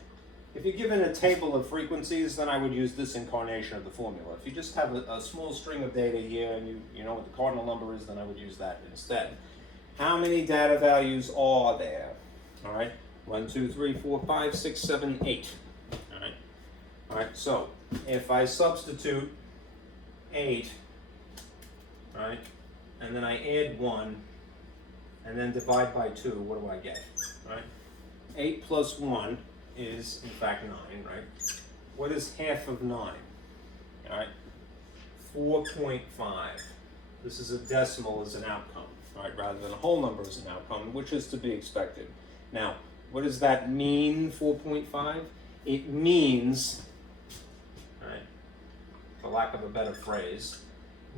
If you're given a table of frequencies, then I would use this incarnation of the formula. If you just have a small string of data here and you know what the cardinal number is, then I would use that instead. How many data values are there? All right, 1, 2, 3, 4, 5, 6, 7, 8. All right, so if I substitute 8, right, and then I add 1, and then divide by 2, what do I get? Right? 8 plus 1 is, in fact, 9, right? What is half of 9? All right, 4.5. This is a decimal as an outcome, right, rather than a whole number as an outcome, which is to be expected. Now, what does that mean, 4.5? It means, right, for lack of a better phrase,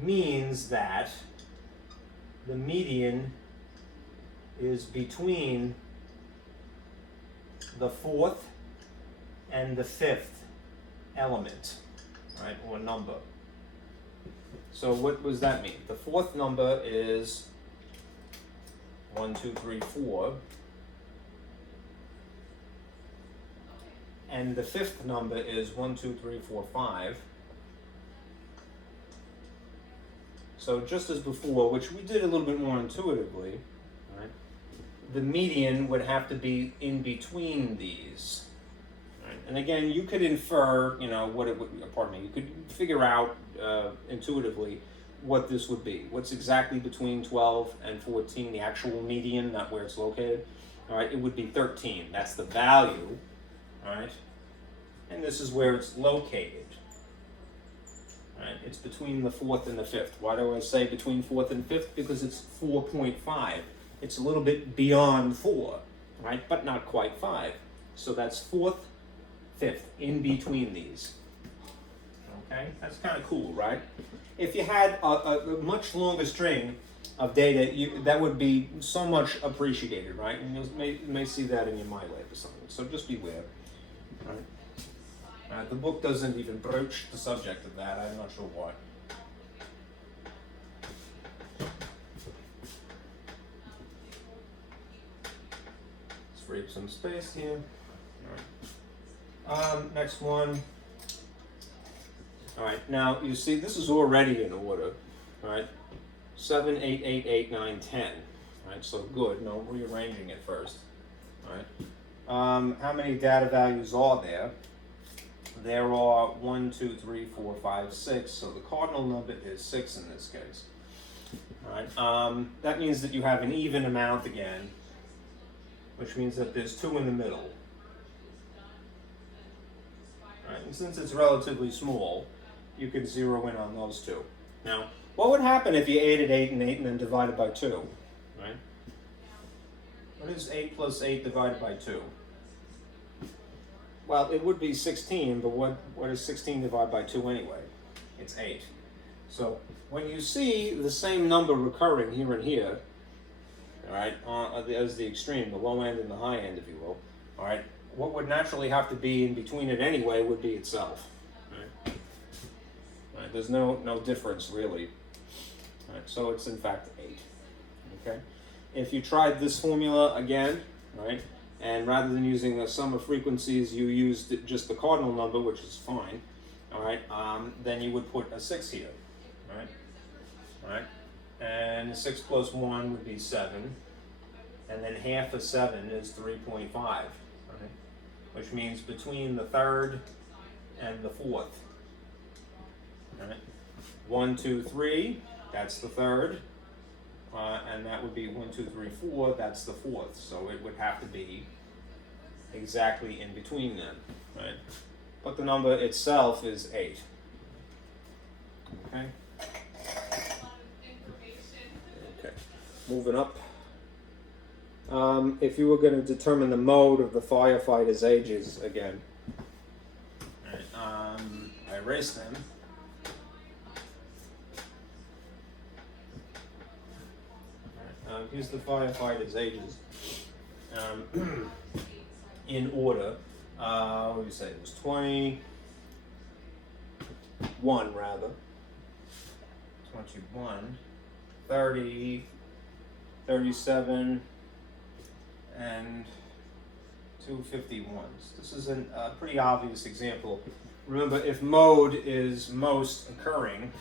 means that the median is between the 4th and the 5th element, right, or number. So what does that mean? The 4th number is 1, 2, 3, 4. And the 5th number is 1, 2, 3, 4, 5. So just as before, which we did a little bit more intuitively, right? the median would have to be in between these. Right? And again, you could infer, you know, what it would, pardon me, you could figure out intuitively what this would be. What's exactly between 12 and 14, the actual median, not where it's located. All right, it would be 13. That's the value, all right? And this is where it's located. All right, it's between the 4th and the 5th. Why do I say between 4th and 5th? Because it's 4.5. It's a little bit beyond 4, right? But not quite 5. So that's 4th, 5th, in between these. Okay, that's kind of cool, right? If you had a much longer string of data, that would be so much appreciated, right? And you may see that in your MyLab or something. So just beware, right? The book doesn't even broach the subject of that. I'm not sure why. Let's free up some space here. All right. Next one. All right. Now you see this is already in order. All right. 7, 8, 8, 8, 9, 10. All right. So good. No rearranging it first. All right. How many data values are there? There are 1, 2, 3, 4, 5, 6. So the cardinal number is 6 in this case. All right. That means that you have an even amount again, which means that there's 2 in the middle. All right. And since it's relatively small, you could zero in on those 2. Now, what would happen if you added 8 and 8 and then divided by 2? Right? What is 8 plus 8 divided by 2? Well, it would be 16, but what is 16 divided by 2 anyway? It's 8. So when you see the same number recurring here and here, all right, as the extreme, the low end and the high end, if you will, all right, what would naturally have to be in between it anyway would be itself. Right? All right, there's no difference really. All right, so it's in fact 8. Okay. If you tried this formula again, right? And rather than using the sum of frequencies, you used just the cardinal number, which is fine, all right, then you would put a 6 here, right? All right, and 6 plus 1 would be 7, and then half of 7 is 3.5, right? Which means between the 3rd and the 4th, all right? 1, 2, 3, that's the 3rd. And that would be 1, 2, 3, 4, that's the 4th. So it would have to be exactly in between them, right? But the number itself is 8. Okay? Okay. Moving up. If you were going to determine the mode of the firefighters' ages again, right, I erased them. Here's the firefighters' ages in order. What do you say? It was 21, rather. 21, 30, 37, and 2 51s. This is a pretty obvious example. Remember, if mode is most occurring,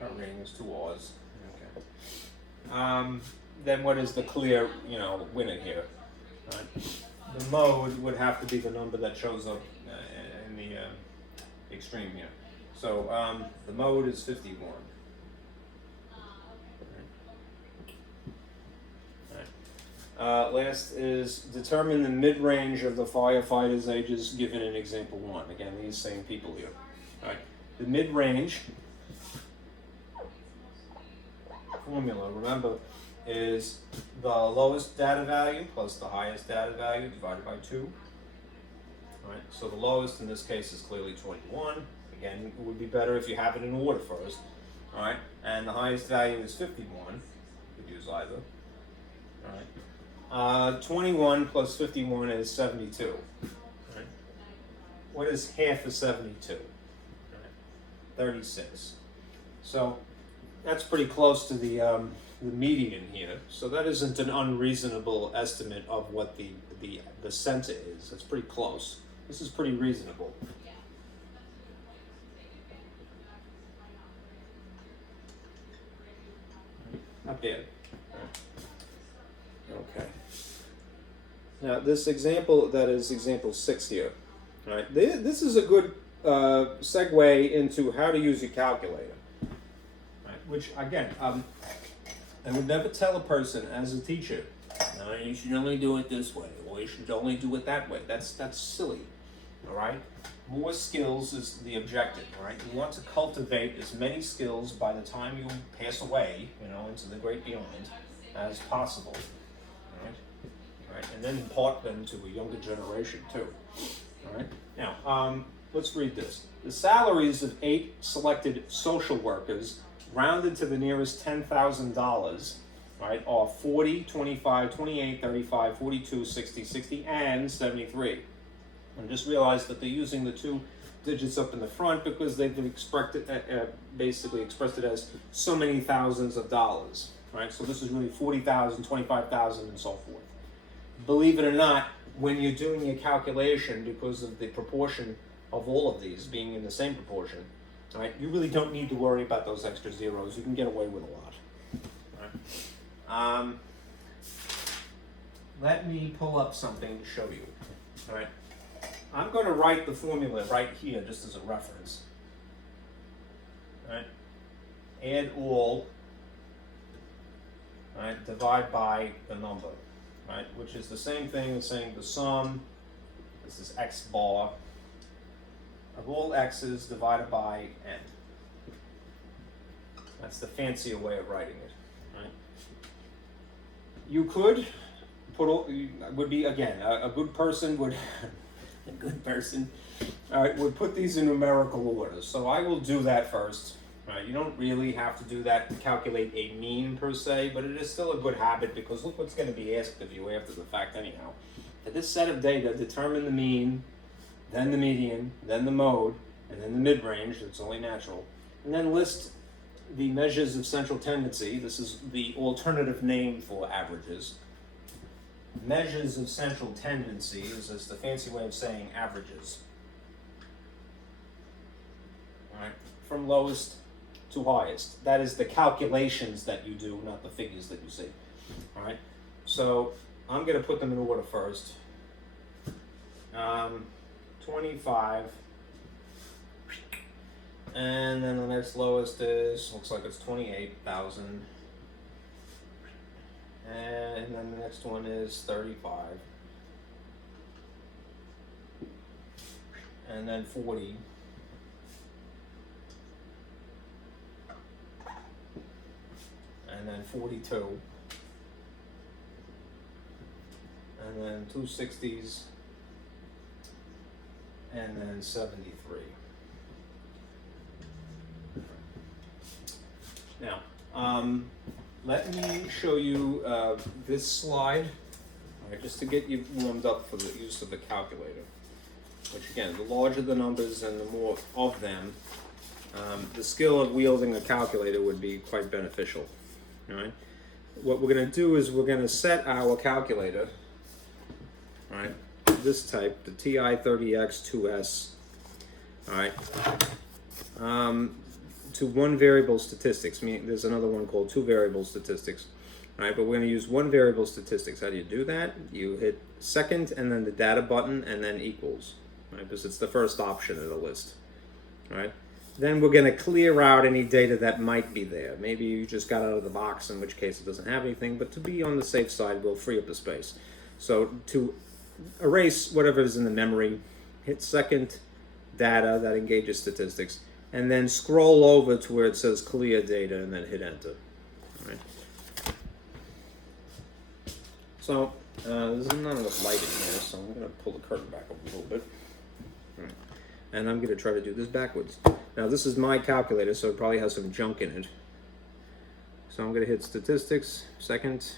occurring is 2 R's. Okay. Then what is the clear, winner here? Right. The mode would have to be the number that shows up in the extreme here. So the mode is 51. Last is determine the mid-range of the firefighters' ages given in example 1. Again, these same people here. All right. The mid-range formula, remember, is the lowest data value plus the highest data value divided by 2. All right. So the lowest in this case is clearly 21. Again, it would be better if you have it in order first. All right. And the highest value is 51. You could use either. All right. 21 plus 51 is 72. Right. What is half of 72? Right. 36. So that's pretty close to the median here. So that isn't an unreasonable estimate of what the center is. It's pretty close. This is pretty reasonable. Not bad. Okay. Now this example, that is example 6 here. All right. This is a good segue into how to use your calculator. Right. Which again, I would never tell a person as a teacher, no, you should only do it this way, or you should only do it that way. That's silly. All right. More skills is the objective, right? You want to cultivate as many skills by the time you pass away, into the great beyond, as possible, all right? And then impart them to a younger generation too, all right? Now, let's read this. The salaries of 8 selected social workers, rounded to the nearest $10,000, right, are 40, 25, 28, 35, 42, 60, 60, and 73. And just realize that they're using the 2 digits up in the front because they've basically expressed it as so many thousands of dollars, right? So this is really 40,000, 25,000, and so forth. Believe it or not, when you're doing your calculation, because of the proportion of all of these being in the same proportion, right, you really don't need to worry about those extra zeros. You can get away with a lot. Right? Let me pull up something to show you. All right. I'm going to write the formula right here just as a reference. Right? Add all, right, divide by the number, right, which is the same thing as saying the sum, this is x bar, of all x's divided by n. That's the fancier way of writing it. Right? You could put, would be, again, a good person would... A good person, all right, would put these in numerical order. So I will do that first. Right? You don't really have to do that to calculate a mean per se, but it is still a good habit because look what's going to be asked of you after the fact anyhow. For this set of data, determine the mean, then the median, then the mode, and then the mid-range, it's only natural, and then list the measures of central tendency. This is the alternative name for averages. Measures of central tendency is the fancy way of saying averages. All right, from lowest to highest. That is the calculations that you do, not the figures that you see. All right, so I'm going to put them in order first. 25, and then the next lowest is, looks like it's 28,000. And then the next one is 35. And then 40. And then 42. And then 2 60s. And then 73. Now, let me show you this slide, all right, just to get you warmed up for the use of the calculator. Which again, the larger the numbers and the more of them, the skill of wielding a calculator would be quite beneficial. All right. What we're going to do is we're going to set our calculator, all right, this type, the TI-30X2S, all right, to 1 variable statistics. Meaning there's another one called 2 variable statistics. All right, but we're going to use 1 variable statistics. How do you do that? You hit second and then the data button and then equals, right? Because it's the first option in the list. All right. Then we're going to clear out any data that might be there. Maybe you just got out of the box, in which case it doesn't have anything. But to be on the safe side, we'll free up the space. So to erase whatever is in the memory, hit second data that engages statistics. And then scroll over to where it says clear data and then hit enter. All right. So there's not enough light in here, so I'm going to pull the curtain back up a little bit. All right. And I'm going to try to do this backwards. Now this is my calculator, so it probably has some junk in it. So I'm going to hit statistics, second,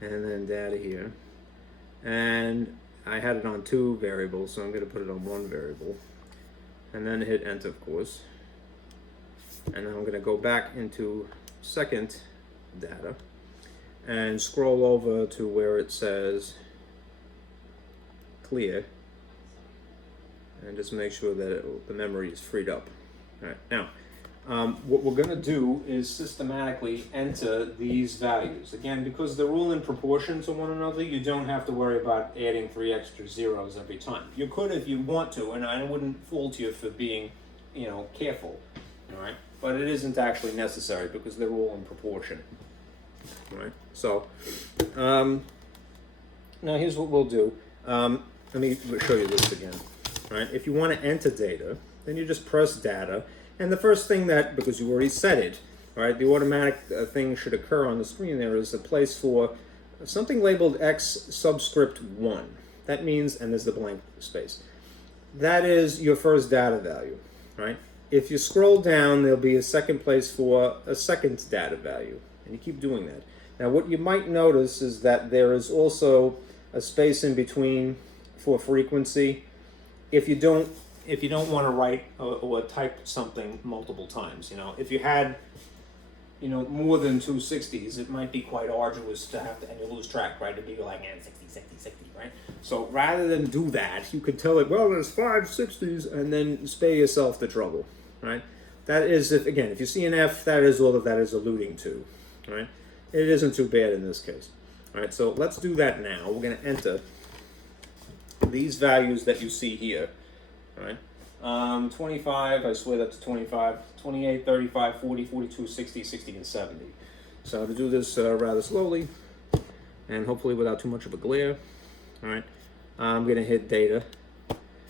and then data here. And I had it on 2 variables, so I'm going to put it on 1 variable. And then hit enter, of course. And then I'm going to go back into second data and scroll over to where it says clear and just make sure that the memory is freed up. All right, now what we're going to do is systematically enter these values. Again, because they're all in proportion to one another, you don't have to worry about adding 3 extra zeros every time. You could if you want to, and I wouldn't fault you for being, careful, all right? But it isn't actually necessary because they're all in proportion, all right? So, now here's what we'll do. Let me show you this again, all right? If you want to enter data, then you just press data. And the first thing because you already set it, right, the automatic thing should occur on the screen there is a place for something labeled X subscript 1. That means, and there's the blank space, that is your first data value, right? If you scroll down, there'll be a second place for a second data value, and you keep doing that. Now, what you might notice is that there is also a space in between for frequency. If you don't want to write or type something multiple times, if you had, more than 2 60s, it might be quite arduous to have to, and you lose track, right? It'd be like, 60, 60, 60, right? So rather than do that, you could tell it, well, there's 5 60s, and then spare yourself the trouble, right? That is, if you see an F, that is all that is alluding to, right? It isn't too bad in this case. All right, so let's do that now. We're going to enter these values that you see here. Right, 25, I swear that's 25, 28, 35, 40, 42, 60, 60, and 70. So to do this rather slowly, and hopefully without too much of a glare, all right, I'm going to hit data,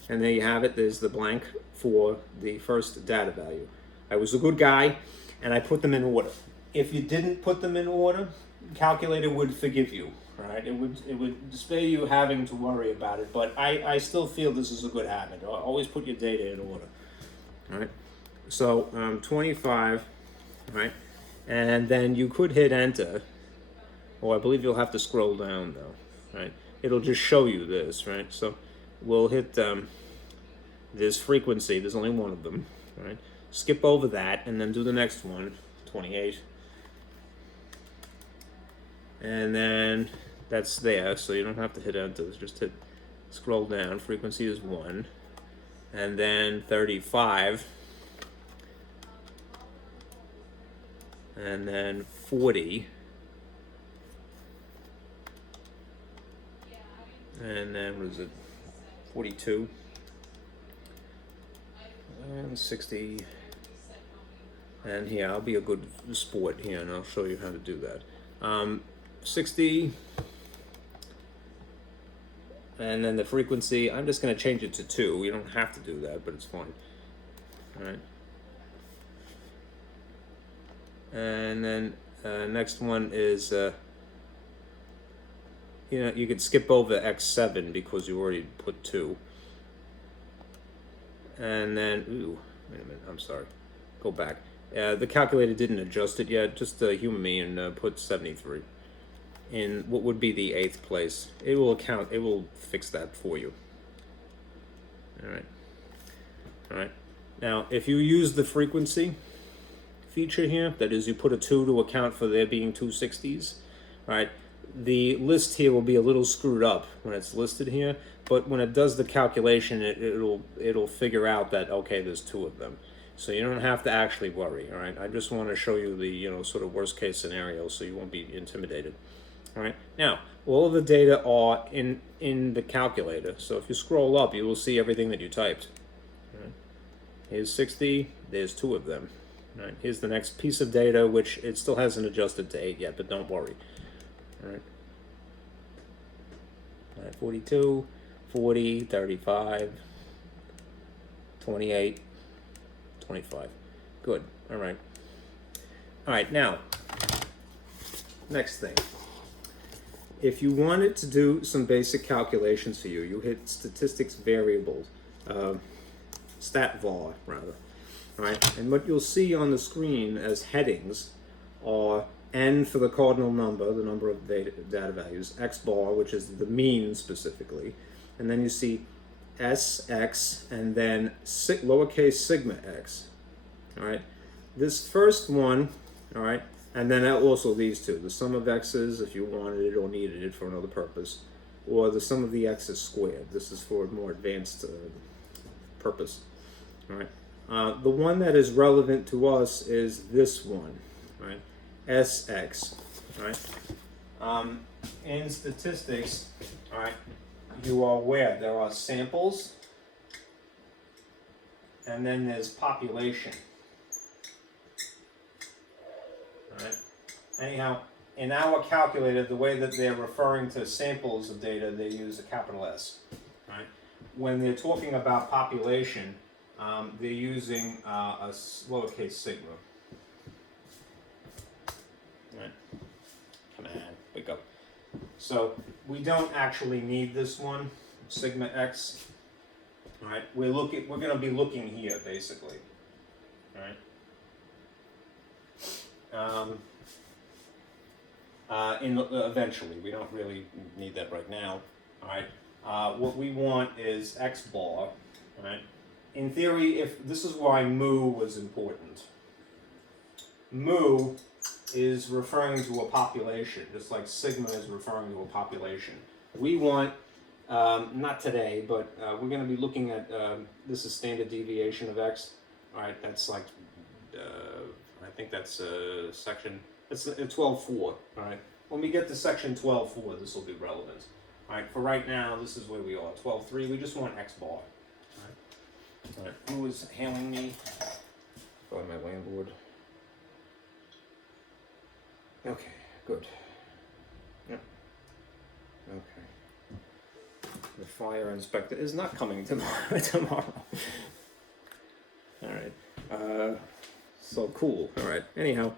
and there you have it. There's the blank for the first data value. I was a good guy, and I put them in order. If you didn't put them in order, calculator would forgive you. Right, it would spare you having to worry about it, but I still feel this is a good habit. Always put your data in order. All right, so 25, right, and then you could hit enter, or I believe you'll have to scroll down though. Right, it'll just show you this. Right, so we'll hit this frequency. There's only one of them. Right, skip over that and then do the next one, 28. And then that's there, so you don't have to hit enter, just hit scroll down. Frequency is 1, and then 35, and then 40, and then what is it, 42, and 60, and here, I'll be a good sport here, and I'll show you how to do that. 60, and then the frequency, I'm just going to change it to 2. You don't have to do that, but it's fine. All right. And then next one is, you could skip over X7 because you already put 2. And then, wait a minute, I'm sorry. Go back. The calculator didn't adjust it yet. Just humor me and put 73. In what would be the 8th place. It will fix that for you. All right. Now, if you use the frequency feature here, that is, you put a 2 to account for there being 2 60s, right? The list here will be a little screwed up when it's listed here, but when it does the calculation, it'll figure out that, okay, there's 2 of them. So you don't have to actually worry, all right? I just want to show you the, sort of worst case scenario so you won't be intimidated. All right. Now, all of the data are in the calculator. So if you scroll up, you will see everything that you typed. All right. Here's 60. There's 2 of them. All right. Here's the next piece of data, which it still hasn't adjusted to 8 yet, but don't worry. All right. All right. 42, 40, 35, 28, 25. Good. All right. All right. Now, next thing. If you wanted to do some basic calculations for you, you hit statistics variables, stat var rather, right? And what you'll see on the screen as headings are n for the cardinal number, the number of data values, x bar, which is the mean specifically, and then you see sx, and then lowercase sigma x, all right? This first one, all right, and then also these two, the sum of x's if you wanted it or needed it for another purpose, or the sum of the x's squared. This is for a more advanced purpose, all right? The one that is relevant to us is this one, right? SX, right? In statistics, all right, you are aware there are samples, and then there's population. All right. Anyhow, in our calculator, the way that they're referring to samples of data, they use a capital S. Right. When they're talking about population, they're using a lowercase sigma. Right. Come on, wake up. So we don't actually need this one, sigma x. All right. We're going to be looking here basically. All right. Eventually, we don't really need that right now. All right. What we want is x bar. All right. In theory, if this is why mu was important. Mu is referring to a population, just like sigma is referring to a population. We want, not today, but we're going to be looking at, this is standard deviation of x. All right, that's like, I think that's section, it's 12.4, all right. When we get to section 12.4, this will be relevant. All right, for right now, this is where we are, 12.3, we just want x bar. All right, who is hailing me? Probably my landlord. Okay, good. Yep. Okay. The fire inspector is not coming tomorrow. All right. So cool. All right. Anyhow,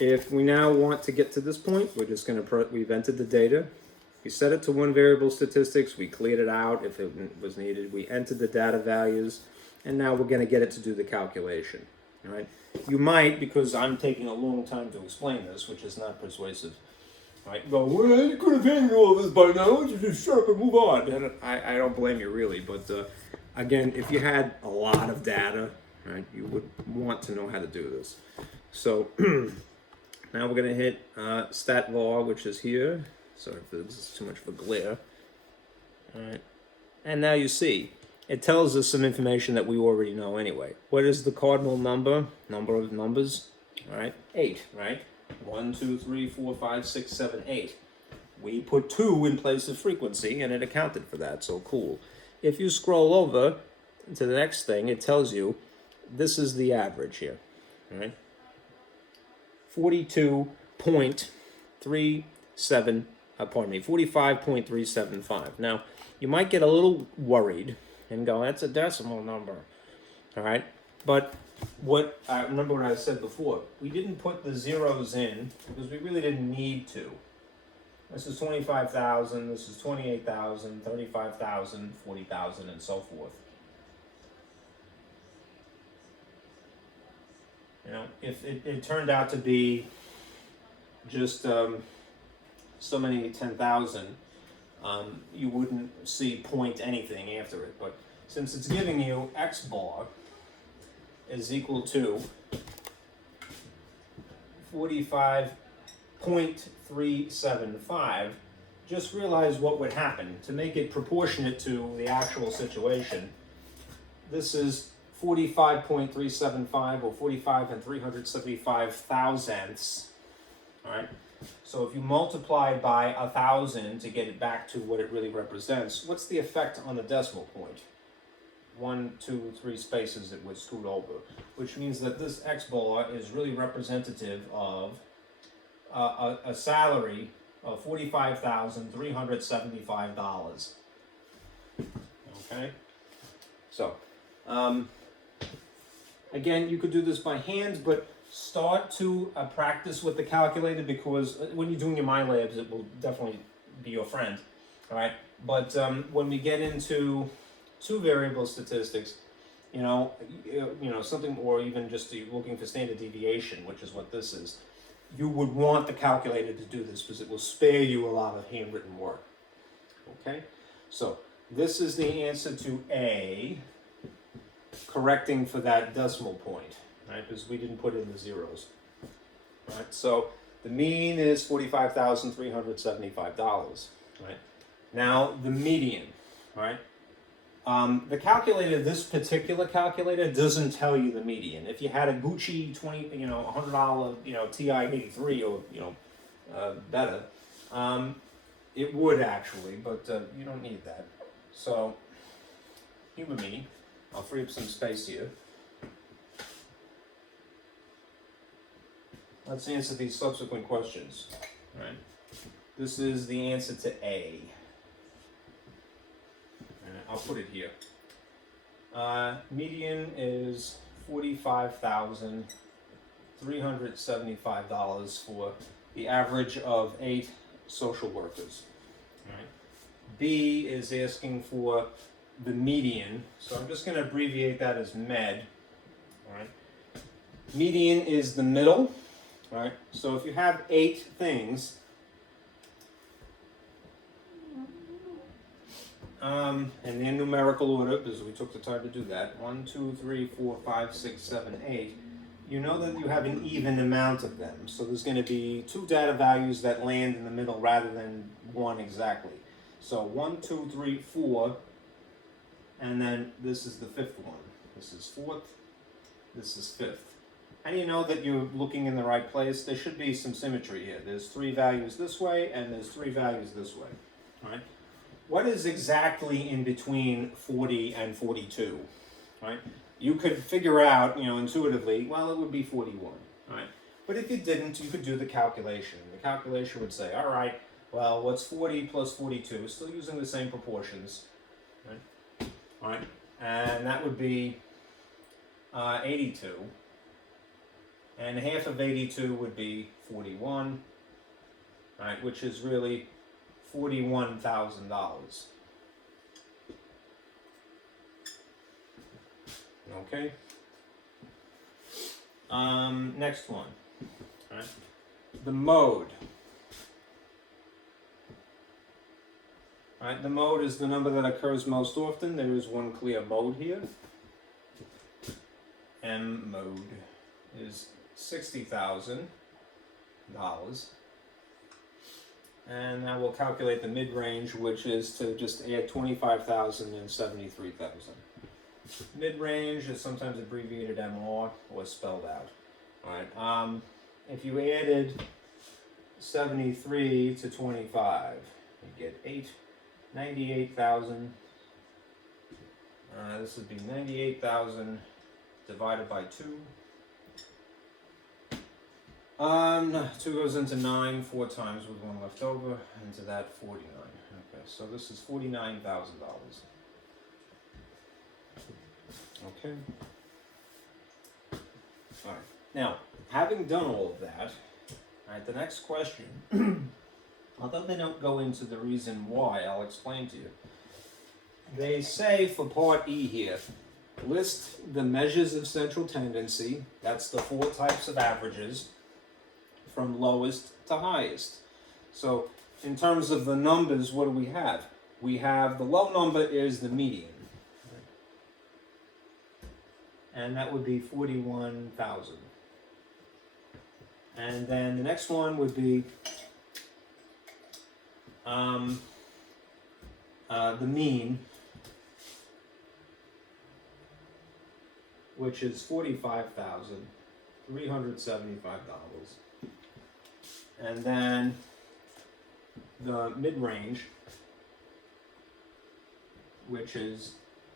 if we now want to get to this point, we're just going to, we've entered the data. We set it to one variable statistics. We cleared it out if it was needed. We entered the data values, and now we're going to get it to do the calculation. All right. You might, because I'm taking a long time to explain this, which is not persuasive. All right. Go, well, you could have handled all this by now. You just shut up and move on. And I don't blame you really, but again, if you had a lot of data, right, you would want to know how to do this. So now we're going to hit stat log, which is here. Sorry if this is too much of a glare. All right. And now you see, it tells us some information that we already know anyway. What is the cardinal number of numbers? All right, 8, right? 1, 2, 3, 4, 5, 6, 7, 8. We put 2 in place of frequency, and it accounted for that, so cool. If you scroll over to the next thing, it tells you this is the average here, all right? 45.375. Now, you might get a little worried and go, that's a decimal number, all right? But what I remember what I said before, we didn't put the zeros in because we really didn't need to. This is 25,000, this is 28,000, 35,000, 40,000, and so forth. You know, if it turned out to be just so many 10,000, you wouldn't see point anything after it. But since it's giving you x bar is equal to 45.375, just realize what would happen. To make it proportionate to the actual situation, this is 45.375 or 45 and 375 thousandths, all right? So if you multiply by 1,000 to get it back to what it really represents, what's the effect on the decimal point? 1, 2, 3 spaces it would scoot over, which means that this x bar is really representative of a salary of $45,375. Okay? So, again, you could do this by hand, but start to practice with the calculator, because when you're doing your MyLabs, it will definitely be your friend, all right? But when we get into 2 variable statistics, you know, something, or even just looking for standard deviation, which is what this is, you would want the calculator to do this because it will spare you a lot of handwritten work. Okay, so this is the answer to A, correcting for that decimal point, right? Because we didn't put in the zeros. Right, so the mean is $45,375. Right. Now the median, right? The calculator, this particular calculator, doesn't tell you the median. If you had a Gucci $100, TI-83 or better, it would actually, but you don't need that. So, humor me. I'll free up some space here. Let's answer these subsequent questions. All right. This is the answer to A. I'll put it here. Median is $45,375 for the average of 8 social workers. All right. B is asking for the median, so I'm just going to abbreviate that as med. All right. Median is the middle. All right. So if you have 8 things, and in numerical order, because we took the time to do that, 1, 2, 3, 4, 5, 6, 7, 8, you know that you have an even amount of them. So there's going to be 2 data values that land in the middle rather than 1 exactly. So 1, 2, 3, 4, and then this is the 5th one. This is 4th, this is 5th. How do you know that you're looking in the right place? There should be some symmetry here. There's 3 values this way, and there's 3 values this way. All right? What is exactly in between 40 and 42? Right? You could figure out, intuitively, well, it would be 41. Right? But if you didn't, you could do the calculation. The calculation would say, all right, well, what's 40 plus 42? Still using the same proportions. Right? All right? And that would be 82. And half of 82 would be 41, right? Which is really $41,000. Okay. Next one. All right. The mode. All right. The mode is the number that occurs most often. There is one clear mode here. M mode is $60,000. And now we'll calculate the mid-range, which is to just add 25,000 and 73,000. Mid-range is sometimes abbreviated MR or spelled out. All right. If you added 73 to 25, you get 98,000. This would be 98,000 divided by 2. 2 goes into 9 4 times with 1 left over, into that 49. Okay, so this is $49,000. Okay. All right. Now, having done all of that, all right, the next question, although they don't go into the reason why, I'll explain to you. They say for part E here, list the measures of central tendency, that's the 4 types of averages, from lowest to highest. So in terms of the numbers, what do we have? We have the low number is the median. And that would be 41,000. And then the next one would be the mean, which is $45,375. And then the mid-range, which is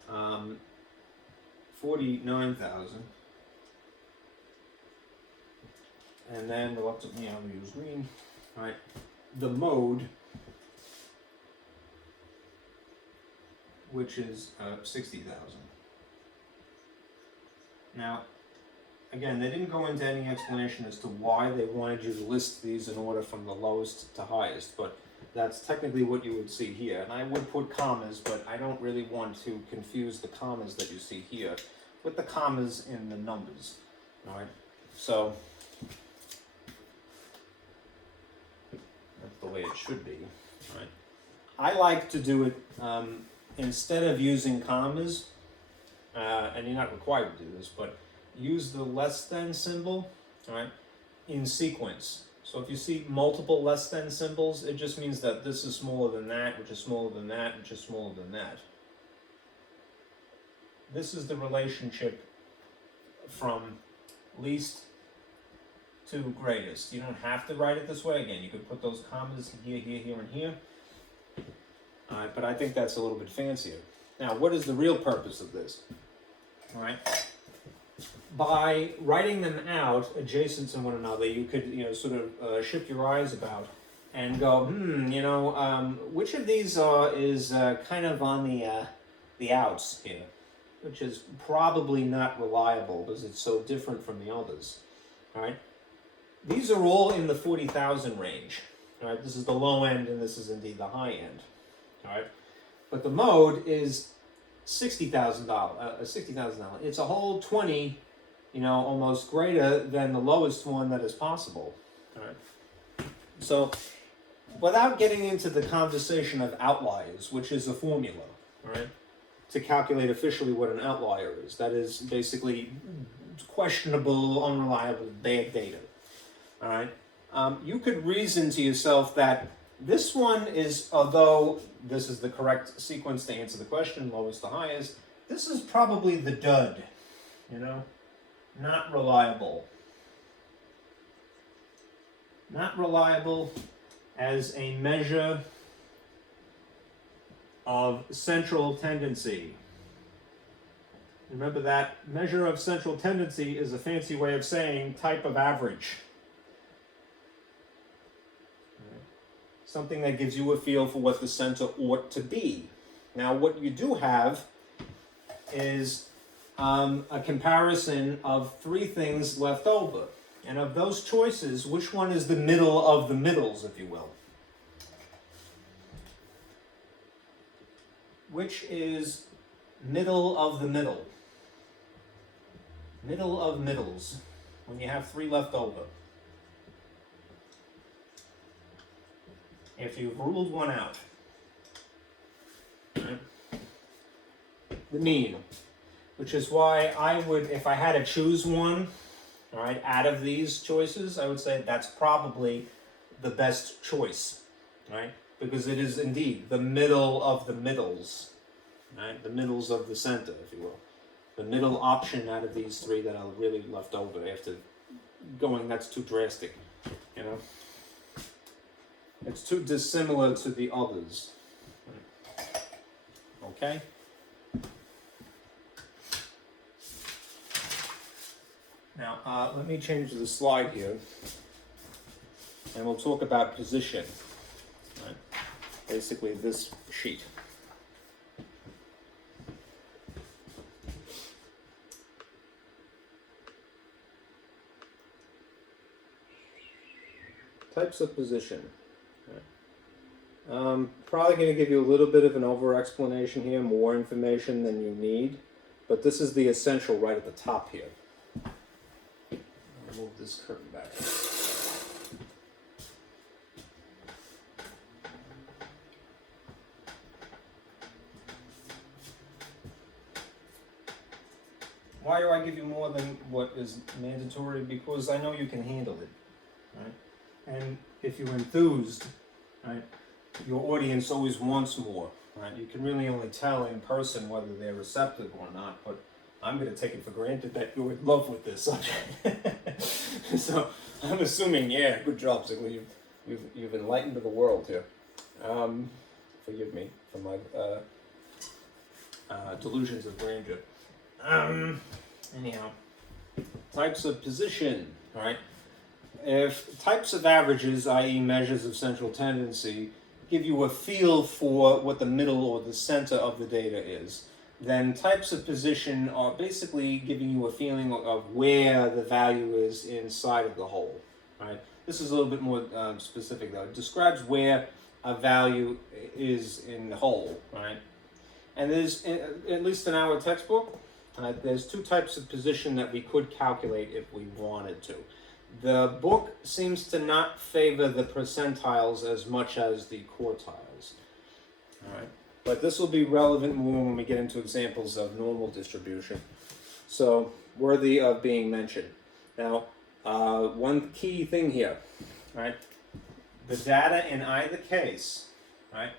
49,000. And then reluctantly I'll use green. All right. The mode, which is 60,000. Now, again, they didn't go into any explanation as to why they wanted you to list these in order from the lowest to highest, but that's technically what you would see here. And I would put commas, but I don't really want to confuse the commas that you see here with the commas in the numbers. All right, so that's the way it should be. All right, I like to do it instead of using commas, and you're not required to do this, but use the less than symbol, all right, in sequence. So if you see multiple less than symbols, it just means that this is smaller than that, which is smaller than that, which is smaller than that. this is the relationship from least to greatest. You don't have to write it this way. Again, you could put those commas here, here, here, and here. But I think that's a little bit fancier. Now, what is the real purpose of this? All right. By writing them out adjacent to one another, you could, sort of shift your eyes about and go, which of these is kind of on the outs here, which is probably not reliable because it's so different from the others. All right. These are all in the 40,000 range. All right. This is the low end, and this is indeed the high end. All right. But the mode is $60,000. $60,000. It's a whole 20, almost greater than the lowest one that is possible. All right. So, without getting into the conversation of outliers, which is a formula, all right, to calculate officially what an outlier is, that is basically questionable, unreliable, bad data. All right. You could reason to yourself that this one is, although this is the correct sequence to answer the question, lowest to highest, this is probably the dud, not reliable. Not reliable as a measure of central tendency. Remember that measure of central tendency is a fancy way of saying type of average. Something that gives you a feel for what the center ought to be. Now, what you do have is a comparison of three things left over. And of those choices, which one is the middle of the middles, if you will? Which is middle of the middle? Middle of middles, when you have three left over. If you've ruled one out. The mean. Which is why I would, if I had to choose one, all right, out of these choices, I would say that's probably the best choice, right? Because it is indeed the middle of the middles, right? The middles of the center, if you will. The middle option out of these three that are really left over after going, that's too drastic, It's too dissimilar to the others. Okay? Now, let me change the slide here, and we'll talk about position. Right? Basically, this sheet. Types of position. Probably going to give you a little bit of an over-explanation here, more information than you need, but this is the essential right at the top here. I'll move this curtain back. Why do I give you more than what is mandatory? Because I know you can handle it, right? And if you're enthused, right, your audience always wants more, right? You can really only tell in person whether they're receptive or not, but I'm going to take it for granted that you're in love with this subject. So I'm assuming, yeah, good job, Ziegler. You've enlightened the world here. Forgive me for my delusions of grandeur. Anyhow, types of position, all right? If types of averages, i.e. measures of central tendency, give you a feel for what the middle or the center of the data is, then types of position are basically giving you a feeling of where the value is inside of the whole, right? This is a little bit more specific, though. It describes where a value is in the whole, right? And there's, at least in our textbook, there's two types of position that we could calculate if we wanted to. The book seems to not favor the percentiles as much as the quartiles. All right, but this will be relevant more when we get into examples of normal distribution. So, worthy of being mentioned. Now, one key thing here, right? The data in either case, right,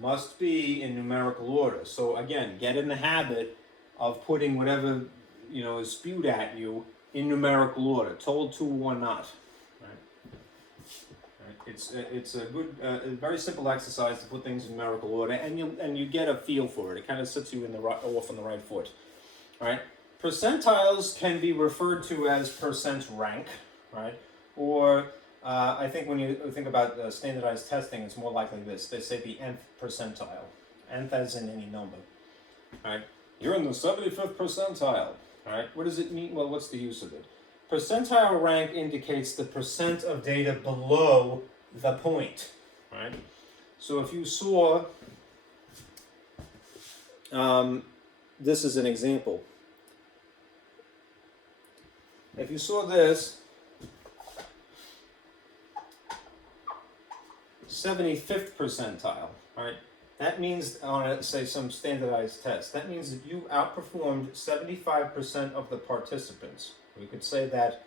must be in numerical order. So again, get in the habit of putting whatever, is spewed at you in numerical order, told to or not. Right? It's a good, a very simple exercise to put things in numerical order, and you get a feel for it. It kind of sets you off on the right foot. All right. Percentiles can be referred to as percent rank, right? Or I think when you think about standardized testing, it's more likely this. They say the nth percentile. Nth as in any number. Right? You're in the 75th percentile. Right? What does it mean? Well, what's the use of it? Percentile rank indicates the percent of data below the point. Right? So if you saw, this is an example. If you saw this, 75th percentile, right? That means on, say, some standardized test, that means that you outperformed 75% of the participants. We could say that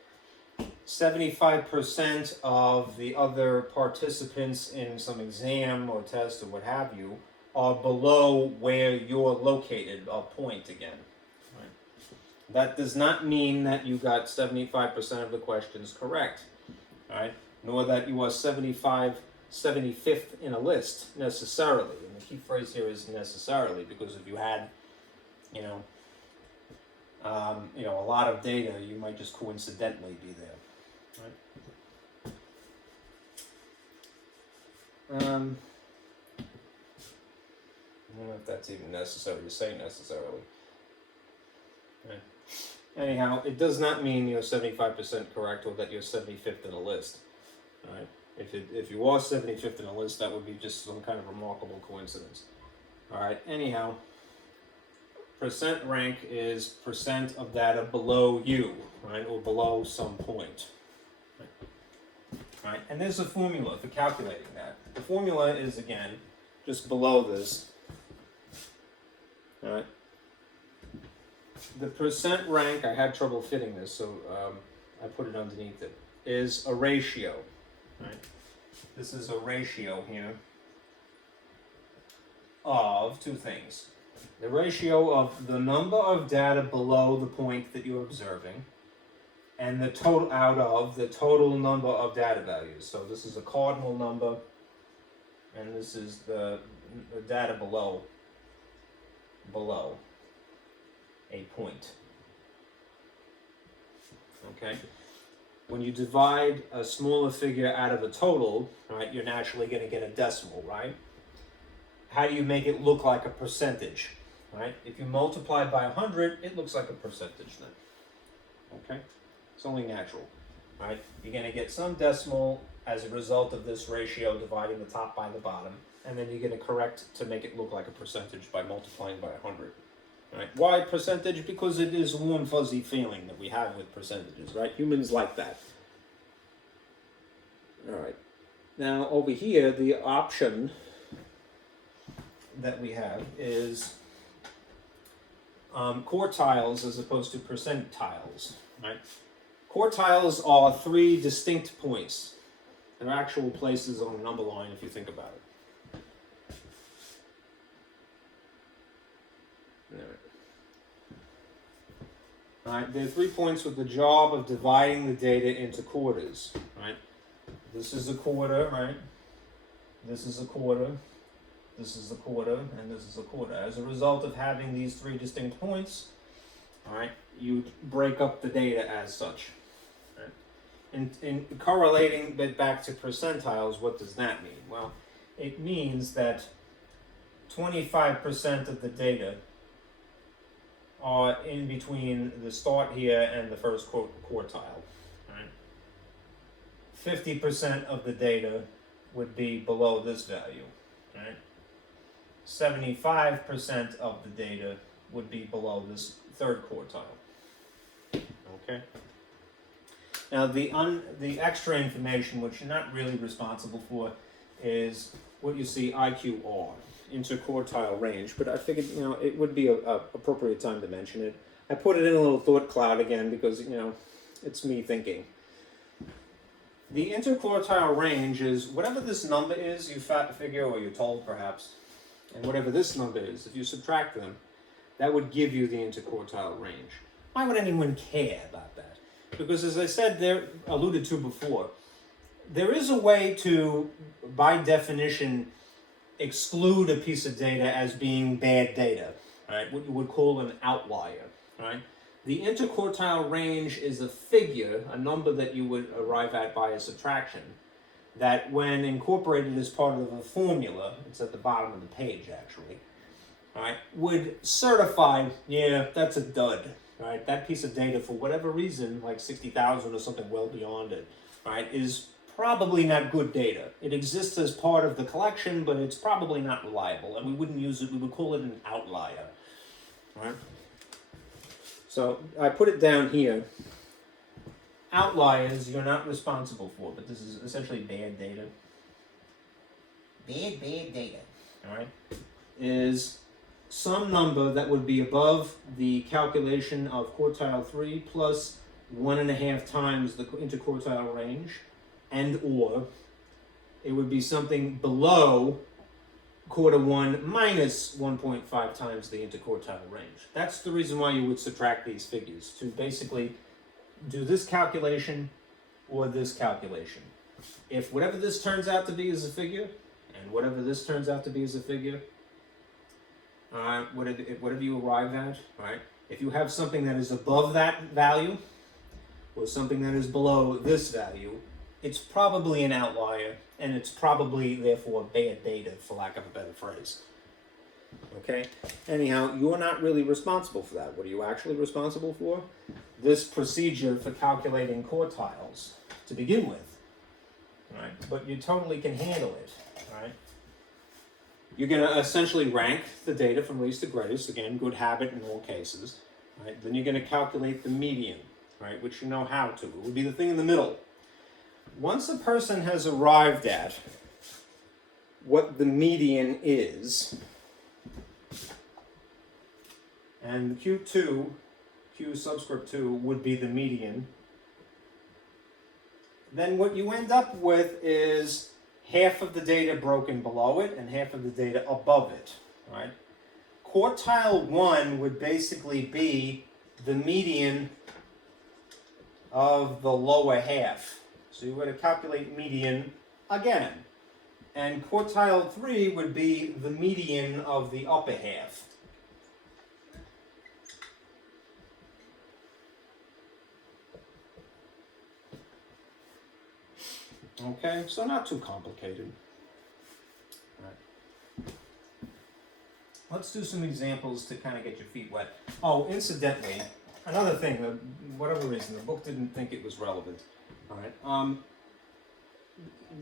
75% of the other participants in some exam or test or what have you are below where you're located, a point again. Right? That does not mean that you got 75% of the questions correct, right? Nor that you are 75th in a list necessarily. And the key phrase here is necessarily, because if you had, a lot of data, you might just coincidentally be there. Right? I don't know if that's even necessary to say necessarily. Right. Anyhow, it does not mean you're 75% correct or that you're 75th in a list. All right. If you are 75th in a list, that would be just some kind of remarkable coincidence. All right. Anyhow, percent rank is percent of data below you, right, or below some point. Right. All right. And there's a formula for calculating that. The formula is, again, just below this. All right. The percent rank, I had trouble fitting this, so I put it underneath it, is a ratio. Right. This is a ratio here of two things. The ratio of the number of data below the point that you're observing and the total out of the total number of data values. So this is a cardinal number and this is the data below a point. Okay? When you divide a smaller figure out of a total, right, you're naturally going to get a decimal, right? How do you make it look like a percentage, right? If you multiply by 100, it looks like a percentage then. Okay? It's only natural, right? You're going to get some decimal as a result of this ratio dividing the top by the bottom, and then you're going to correct to make it look like a percentage by multiplying by 100. Right. Why percentage? Because it is a warm fuzzy feeling that we have with percentages, right? Humans like that. All right. Now over here, the option that we have is quartiles as opposed to percentiles, right? Quartiles are three distinct points. They're actual places on a number line if you think about it. Alright, there are 3 points with the job of dividing the data into quarters, right? This is a quarter, right? This is a quarter, this is a quarter, and this is a quarter. As a result of having these 3 distinct points, alright, you break up the data as such. Right? In correlating it back to percentiles, what does that mean? Well, it means that 25% of the data are in between the start here and the first quartile. Right? 50% of the data would be below this value. Right? 75% of the data would be below this third quartile. Okay. Now the extra information, which you're not really responsible for, is what you see IQR. Interquartile range, but I figured, it would be a appropriate time to mention it. I put it in a little thought cloud again because, it's me thinking. The interquartile range is whatever this number is, you figure, or you're told perhaps, and whatever this number is, if you subtract them, That would give you the interquartile range. Why would anyone care about that? Because as I said there, alluded to before, there is a way to, by definition, exclude a piece of data as being bad data, right? What you would call an outlier, right? The interquartile range is a figure, a number that you would arrive at by a subtraction, that when incorporated as part of a formula, it's at the bottom of the page actually, right, would certify, yeah, that's a dud, right? That piece of data, for whatever reason, like 60,000 or something well beyond it, right, is probably not good data. It exists as part of the collection, but it's probably not reliable, and we wouldn't use it, we would call it an outlier, right? So I put it down here. Outliers you're not responsible for, but this is essentially bad data. Bad data, all right, is some number that would be above the calculation of quartile 3 plus 1.5 times the interquartile range, and or it would be something below quarter 1 minus 1.5 times the interquartile range. That's the reason why you would subtract these figures, to basically do this calculation or this calculation. If whatever this turns out to be is a figure, and whatever this turns out to be is a figure, whatever you arrive at, right? If you have something that is above that value, or something that is below this value, it's probably an outlier, and it's probably, therefore, bad data, for lack of a better phrase. Okay? Anyhow, you're not really responsible for that. What are you actually responsible for? This procedure for calculating quartiles, to begin with. Right? But you totally can handle it. Right? You're going to essentially rank the data from least to greatest. Again, good habit in all cases. Right? Then you're going to calculate the median, right? Which you know how to. It would be the thing in the middle. Once a person has arrived at what the median is, and Q2, Q subscript 2 would be the median, then what you end up with is half of the data broken below it and half of the data above it, right? Quartile 1 would basically be the median of the lower half. So you would calculate median again. And quartile 3 would be the median of the upper half. Okay, so not too complicated. All right. Let's do some examples to kind of get your feet wet. Oh, incidentally, another thing, whatever reason, the book didn't think it was relevant. All right.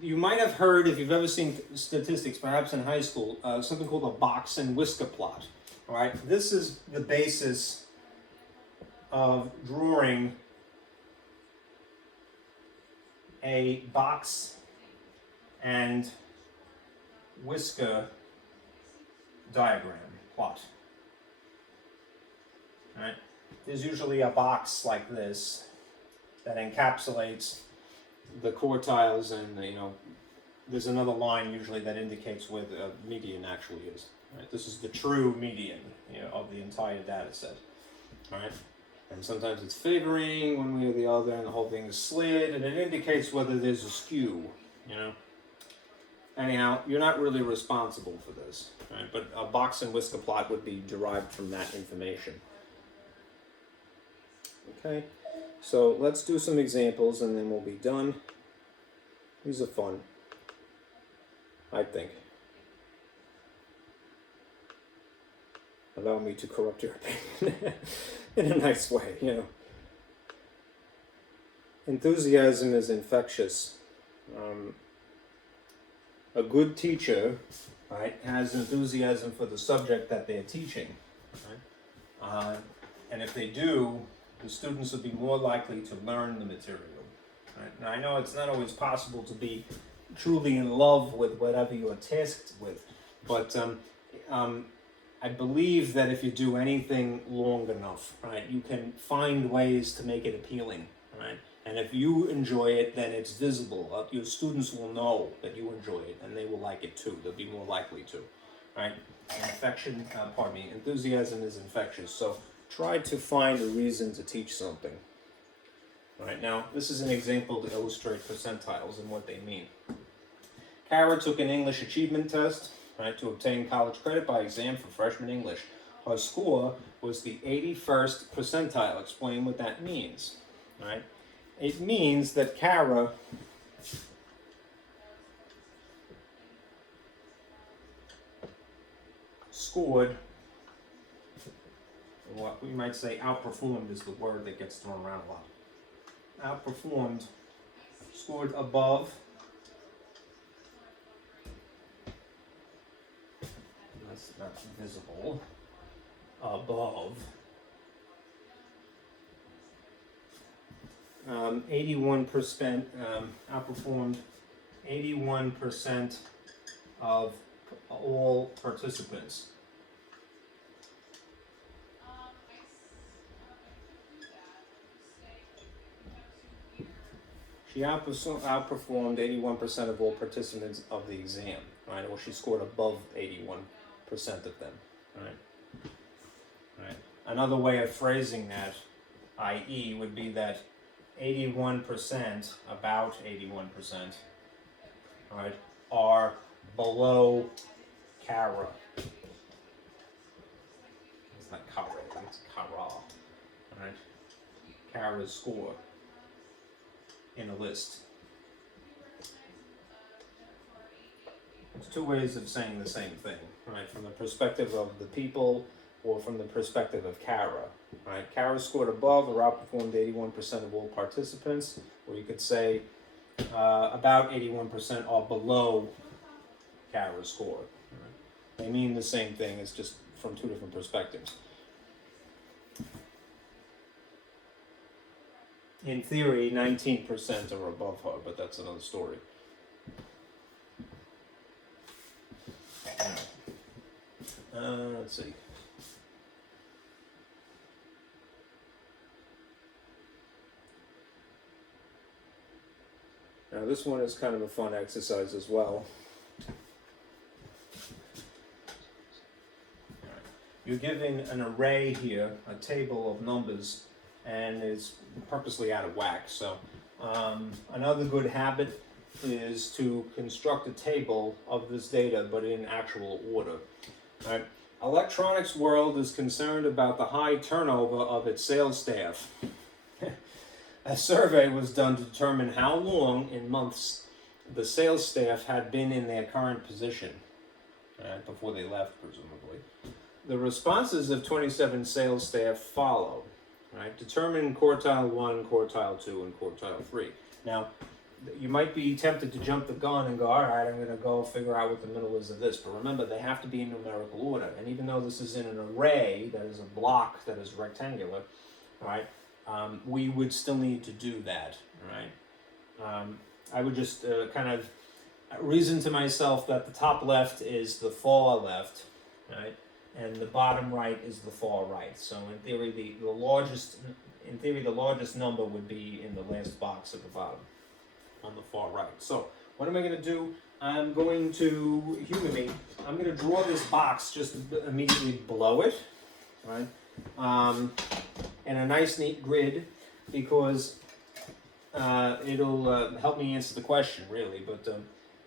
You might have heard, if you've ever seen statistics, perhaps in high school, something called a box and whisker plot. All right. This is the basis of drawing a box and whisker diagram plot. All right. There's usually a box like this that encapsulates the quartiles, and there's another line usually that indicates where the median actually is. Right? This is the true median of the entire data set. All right? And sometimes it's favoring one way or the other, and the whole thing is slid, and it indicates whether there's a skew. Anyhow, you're not really responsible for this, right? But a box and whisker plot would be derived from that information. Okay. So let's do some examples and then we'll be done. These are fun, I think. Allow me to corrupt your opinion in a nice way, Enthusiasm is infectious. A good teacher, right, has enthusiasm for the subject that they're teaching, right? And if they do, the students will be more likely to learn the material. Right? Now, I know it's not always possible to be truly in love with whatever you're tasked with, but I believe that if you do anything long enough, right, you can find ways to make it appealing, right? And if you enjoy it, then it's visible. Your students will know that you enjoy it, and they will like it too. They'll be more likely to, right? Enthusiasm is infectious. So try to find a reason to teach something. All right, now this is an example to illustrate percentiles and what they mean. Kara took an English achievement test, right, to obtain college credit by exam for freshman English. Her score was the 81st percentile. Explain what that means, right? It means that Kara scored, what we might say outperformed is the word that gets thrown around a lot. Outperformed, scored above, that's not visible, above 81%, outperformed 81% of all participants. She outperformed 81% of all participants of the exam, right? Or she scored above 81% of them, right? Right. Another way of phrasing that, i.e., would be that 81%, about 81%, right, are below Kara. It's not Kara, it's Kara, right? Kara's score in a list. It's two ways of saying the same thing, right? From the perspective of the people or from the perspective of Kara, right? Kara scored above or outperformed 81% of all participants, or you could say about 81% are below Kara's score. Right? They mean the same thing, it's just from two different perspectives. In theory, 19% are above her, but that's another story. Let's see. Now this one is kind of a fun exercise as well. You're given an array here, a table of numbers, and it's purposely out of whack. So another good habit is to construct a table of this data, but in actual order. Right? Electronics world is concerned about the high turnover of its sales staff. A survey was done to determine how long in months the sales staff had been in their current position, before they left, presumably. The responses of 27 sales staff followed. Right? Determine quartile 1, quartile 2, and quartile 3. Now, you might be tempted to jump the gun and go, all right, I'm going to go figure out what the middle is of this. But remember, they have to be in numerical order. And even though this is in an array, that is a block that is rectangular, right, we would still need to do that, right? I would just kind of reason to myself that the top left is the far left, right? And the bottom right is the far right. So in theory, the largest number would be in the last box at the bottom, on the far right. So what am I going to do? I'm going to, humor me, I'm going to draw this box just immediately below it, right? And a nice neat grid, because it'll help me answer the question, really. But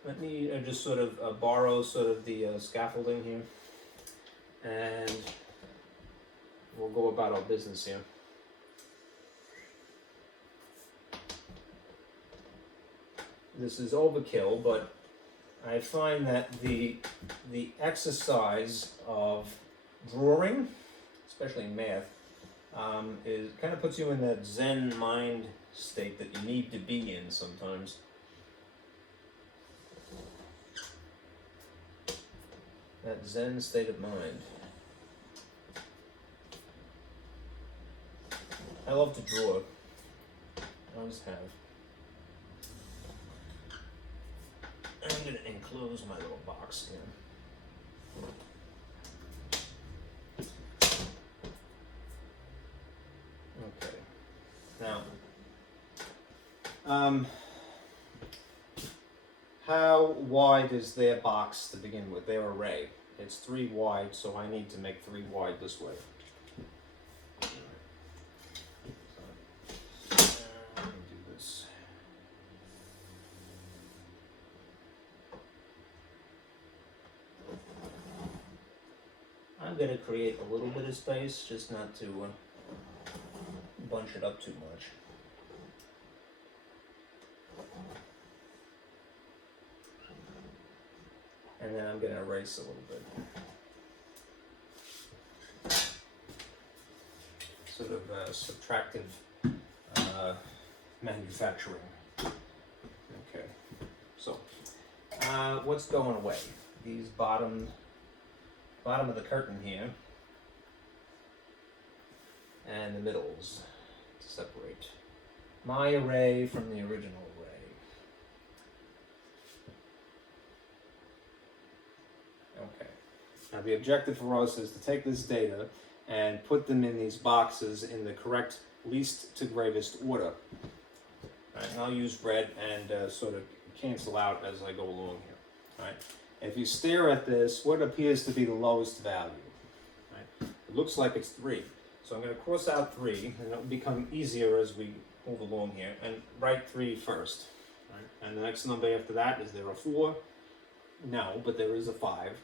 let me just sort of borrow sort of the scaffolding here. And we'll go about our business here. This is overkill, but I find that the exercise of drawing, especially in math, is kind of puts you in that Zen mind state that you need to be in sometimes. That Zen state of mind. I love to draw. I always have. I'm going to enclose my little box here. Okay. Now, how wide is their box to begin with, their array? It's 3 wide, so I need to make 3 wide this way. Let me do this. I'm going to create a little bit of space, just not to bunch it up too much. And then I'm going to erase a little bit. Sort of subtractive manufacturing. Okay, so what's going away? These bottom of the curtain here, and the middles to separate my array from the original array. Okay. Now the objective for us is to take this data and put them in these boxes in the correct least to greatest order. All right, and I'll use red and sort of cancel out as I go along here. All right. If you stare at this, what appears to be the lowest value? Right? It looks like it's 3. So I'm going to cross out 3, and it'll become easier as we move along here, and write 3 first. Right? And the next number after that, is there a 4? No, but there is a 5.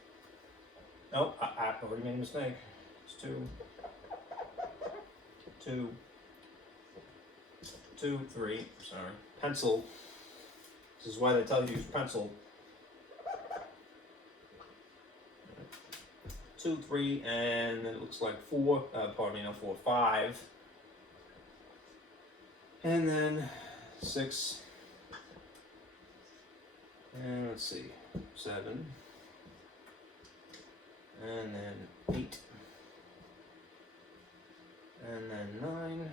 No, I already made a mistake. It's 2. 2. 2, 3, sorry. Pencil. This is why they tell you to use pencil. 2, 3, and then it looks like 4, 4, 5. And then 6. And let's see, 7. And then 8. And then 9.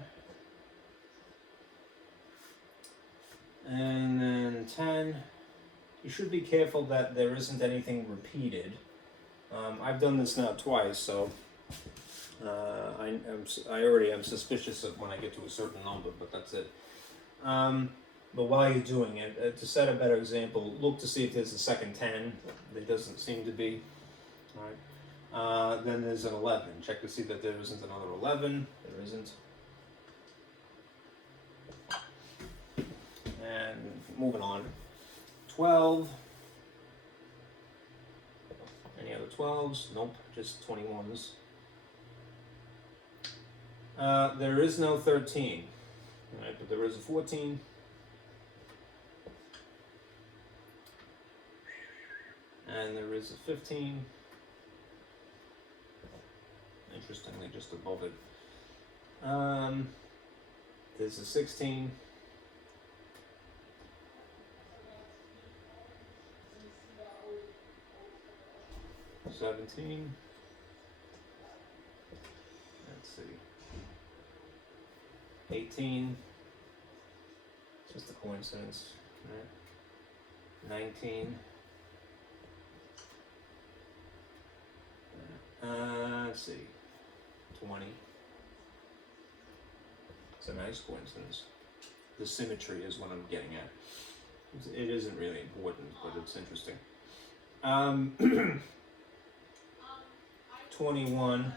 And then 10. You should be careful that there isn't anything repeated. I've done this now twice, so I already am suspicious of when I get to a certain number, but that's it. But while you're doing it, to set a better example, look to see if there's a second 10. There doesn't seem to be. All right. Then there's an 11. Check to see that there isn't another 11. There isn't. And moving on. 12. Any other 12s? Nope, just 21s. There is no 13, right? But there is a 14. And there is a 15. Interestingly, just above it. There's a 16. 17. Let's see. 18. Just a coincidence. Right? 19. Let's see. 20. It's a nice coincidence. The symmetry is what I'm getting at. It isn't really important, but it's interesting. 21.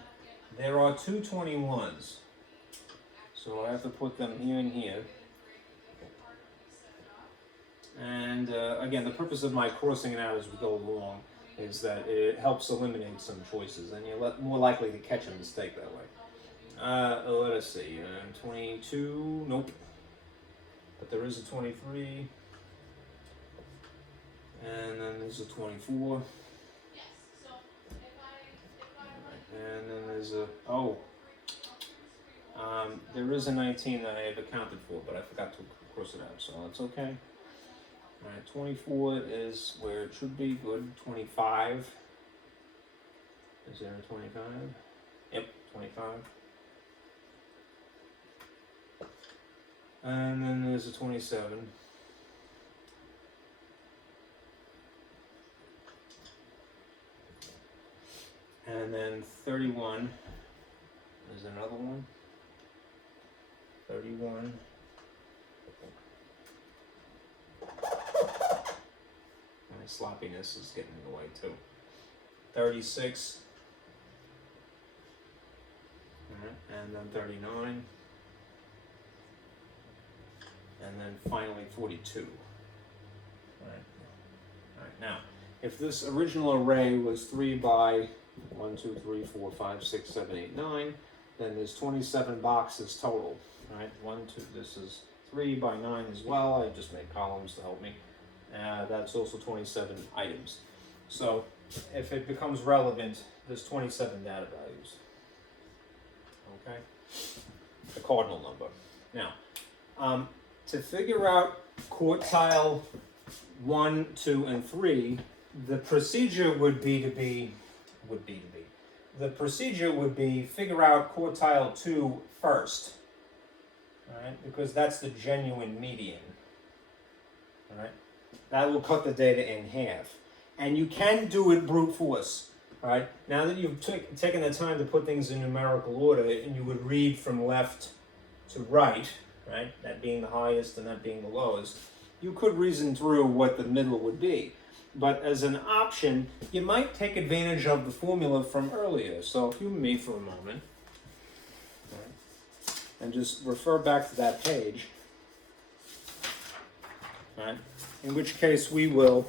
There are 2 21s. So I have to put them here and here. And again, the purpose of my crossing it out as we go along is that it helps eliminate some choices, and you're more likely to catch a mistake that way. Let us see. 22. Nope. But there is a 23. And then there's a 24. And then there's a, there is a 19 that I have accounted for, but I forgot to cross it out, so that's okay. Alright, 24 is where it should be, good. 25. Is there a 25? Yep, 25. And then there's a 27. And then 31 is another one. 31. My sloppiness is getting in the way too. 36, and then 39, and then finally 42. All right. Now, if this original array was 3 by 1, 2, 3, 4, 5, 6, 7, 8, 9, then there's 27 boxes total. All right, 1, 2, this is 3 by 9 as well. I just made columns to help me. That's also 27 items. So if it becomes relevant, there's 27 data values. Okay, the cardinal number. Now, to figure out quartile 1, 2, and 3, the procedure would be the procedure would be figure out quartile 2 first. All right, because that's the genuine median. All right, that will cut the data in half, and you can do it brute force. All right, now that you've taken the time to put things in numerical order, and you would read from left to right, right, that being the highest and that being the lowest, you could reason through what the middle would be. But as an option, you might take advantage of the formula from earlier. So humor me for a moment. And just refer back to that page, right? In which case we will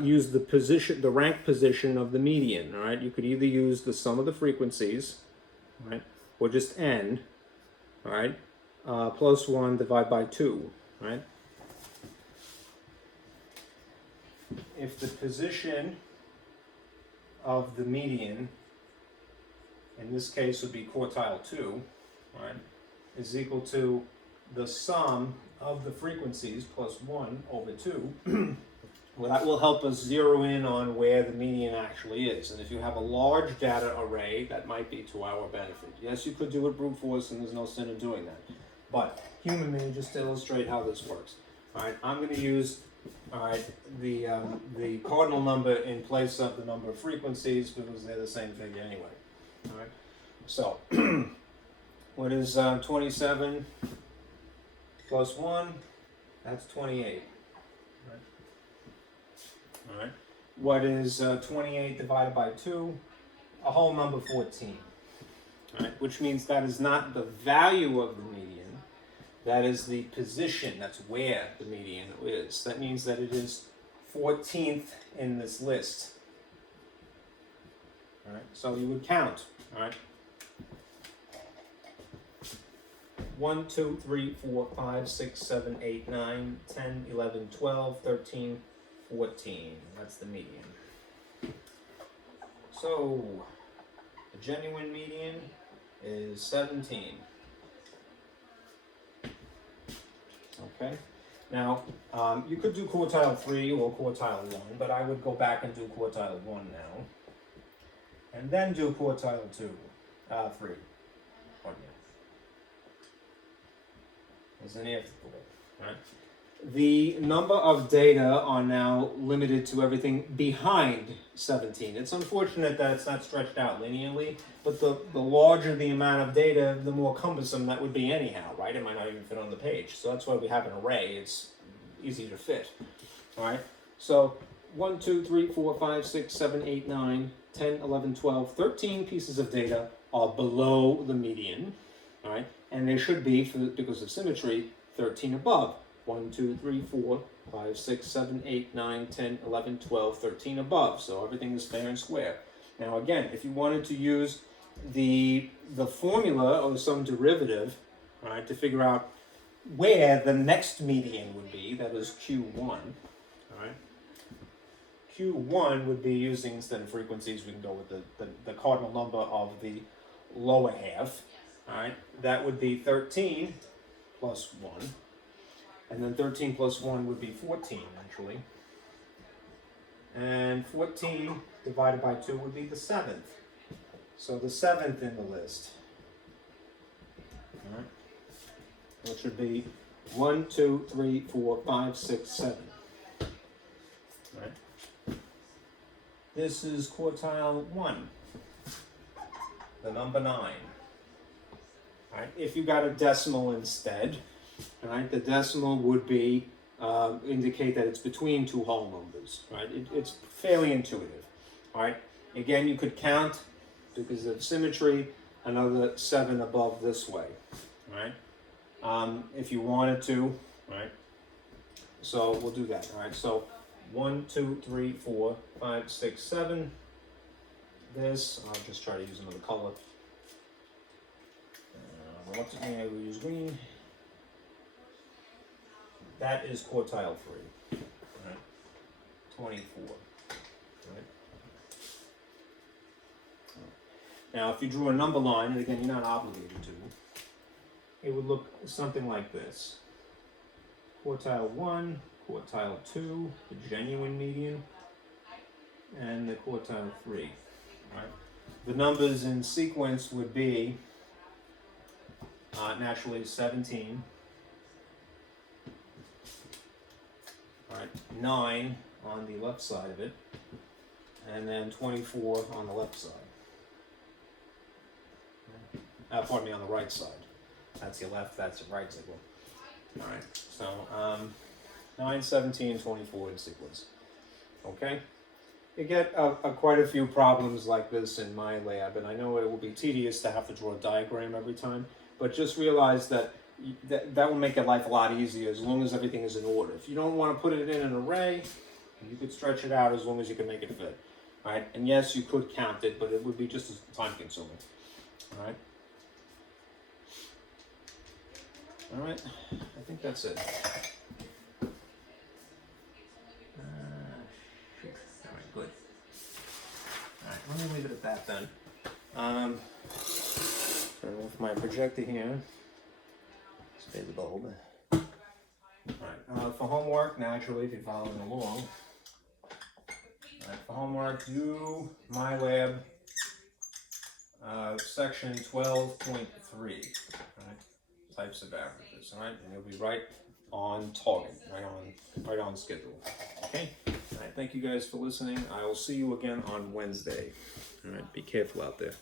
use the rank position of the median. All right, you could either use the sum of the frequencies, right, or just n, all right, plus 1 divided by 2, right? If the position of the median, in this case would be quartile 2, right, is equal to the sum of the frequencies plus 1 over 2, well, that will help us zero in on where the median actually is. And if you have a large data array, that might be to our benefit. Yes, you could do it brute force, and there's no sin in doing that. But humor me just to illustrate how this works. All right, I'm going to use the cardinal number in place of the number of frequencies because they're the same thing anyway. All right, so what is 27 plus 1? That's 28. All right. What is 28 divided by 2? A whole number 14. All right, which means that is not the value of the median. That is the position. That's where the median is. That means that it is 14th in this list. All right, so you would count. All right. 1, 2, 3, 4, 5, 6, 7, 8, 9, 10, 11, 12, 13, 14. That's the median. So the genuine median is 17. Okay. Now, you could do quartile 3 or quartile 1, but I would go back and do quartile 1 now. And then do quartile 3. Pardon me. There's an afterthought, right? The number of data are now limited to everything behind 17. It's unfortunate that it's not stretched out linearly, but the larger the amount of data, the more cumbersome that would be anyhow, right? It might not even fit on the page. So that's why we have an array. It's easy to fit, all right? So 1, 2, 3, 4, 5, 6, 7, 8, 9, 10, 11, 12, 13 pieces of data are below the median, all right? And they should be, because of symmetry, 13 above. 1, 2, 3, 4, 5, 6, 7, 8, 9, 10, 11, 12, 13 above. So everything is fair and square. Now again, if you wanted to use the formula or some derivative, right, to figure out where the next median would be, that is Q1, all right? Q1 would be using, instead of frequencies, we can go with the cardinal number of the lower half, all right? That would be 13 plus 1. And then 13 plus 1 would be 14, actually. And 14 divided by 2 would be the 7th. So the 7th in the list. All right. Which would be 1, 2, 3, 4, 5, 6, 7. All right. This is quartile 1, the number 9. All right. If you got a decimal instead, all right, the decimal would be indicate that it's between two whole numbers, right? It's fairly intuitive, all right? Again, you could count, because of symmetry, another 7 above this way, right? If you wanted to, right? So we'll do that, all right? So 1, 2, 3, 4, 5, 6, 7. This, I'll just try to use another color. Reluctantly, I will use green. That is quartile 3, right? 24, right? Now, if you drew a number line, and again, you're not obligated to, it would look something like this. Quartile 1, quartile 2, the genuine median, and the quartile 3, right? The numbers in sequence would be naturally 17, all right, 9 on the left side of it, and then 24 on the left side. Pardon me, on the right side. That's your left, that's your right signal. All right, so 9, 17, 24 in sequence. Okay? You get quite a few problems like this in my lab, and I know it will be tedious to have to draw a diagram every time, but just realize that that will make your life a lot easier as long as everything is in order. If you don't want to put it in an array, you could stretch it out as long as you can make it fit. All right, and yes, you could count it, but it would be just as time consuming. All right. All right, I think that's it. All right, good. All right, let me leave it at that then. Turn off my projector here. Spare the bulb. All right, for homework, naturally, if you're following along. All right, for homework, do my lab, section 12.3. Right? Types of averages, all right, and you'll be right on target, right on schedule. Okay, all right. Thank you guys for listening. I will see you again on Wednesday. All right, be careful out there.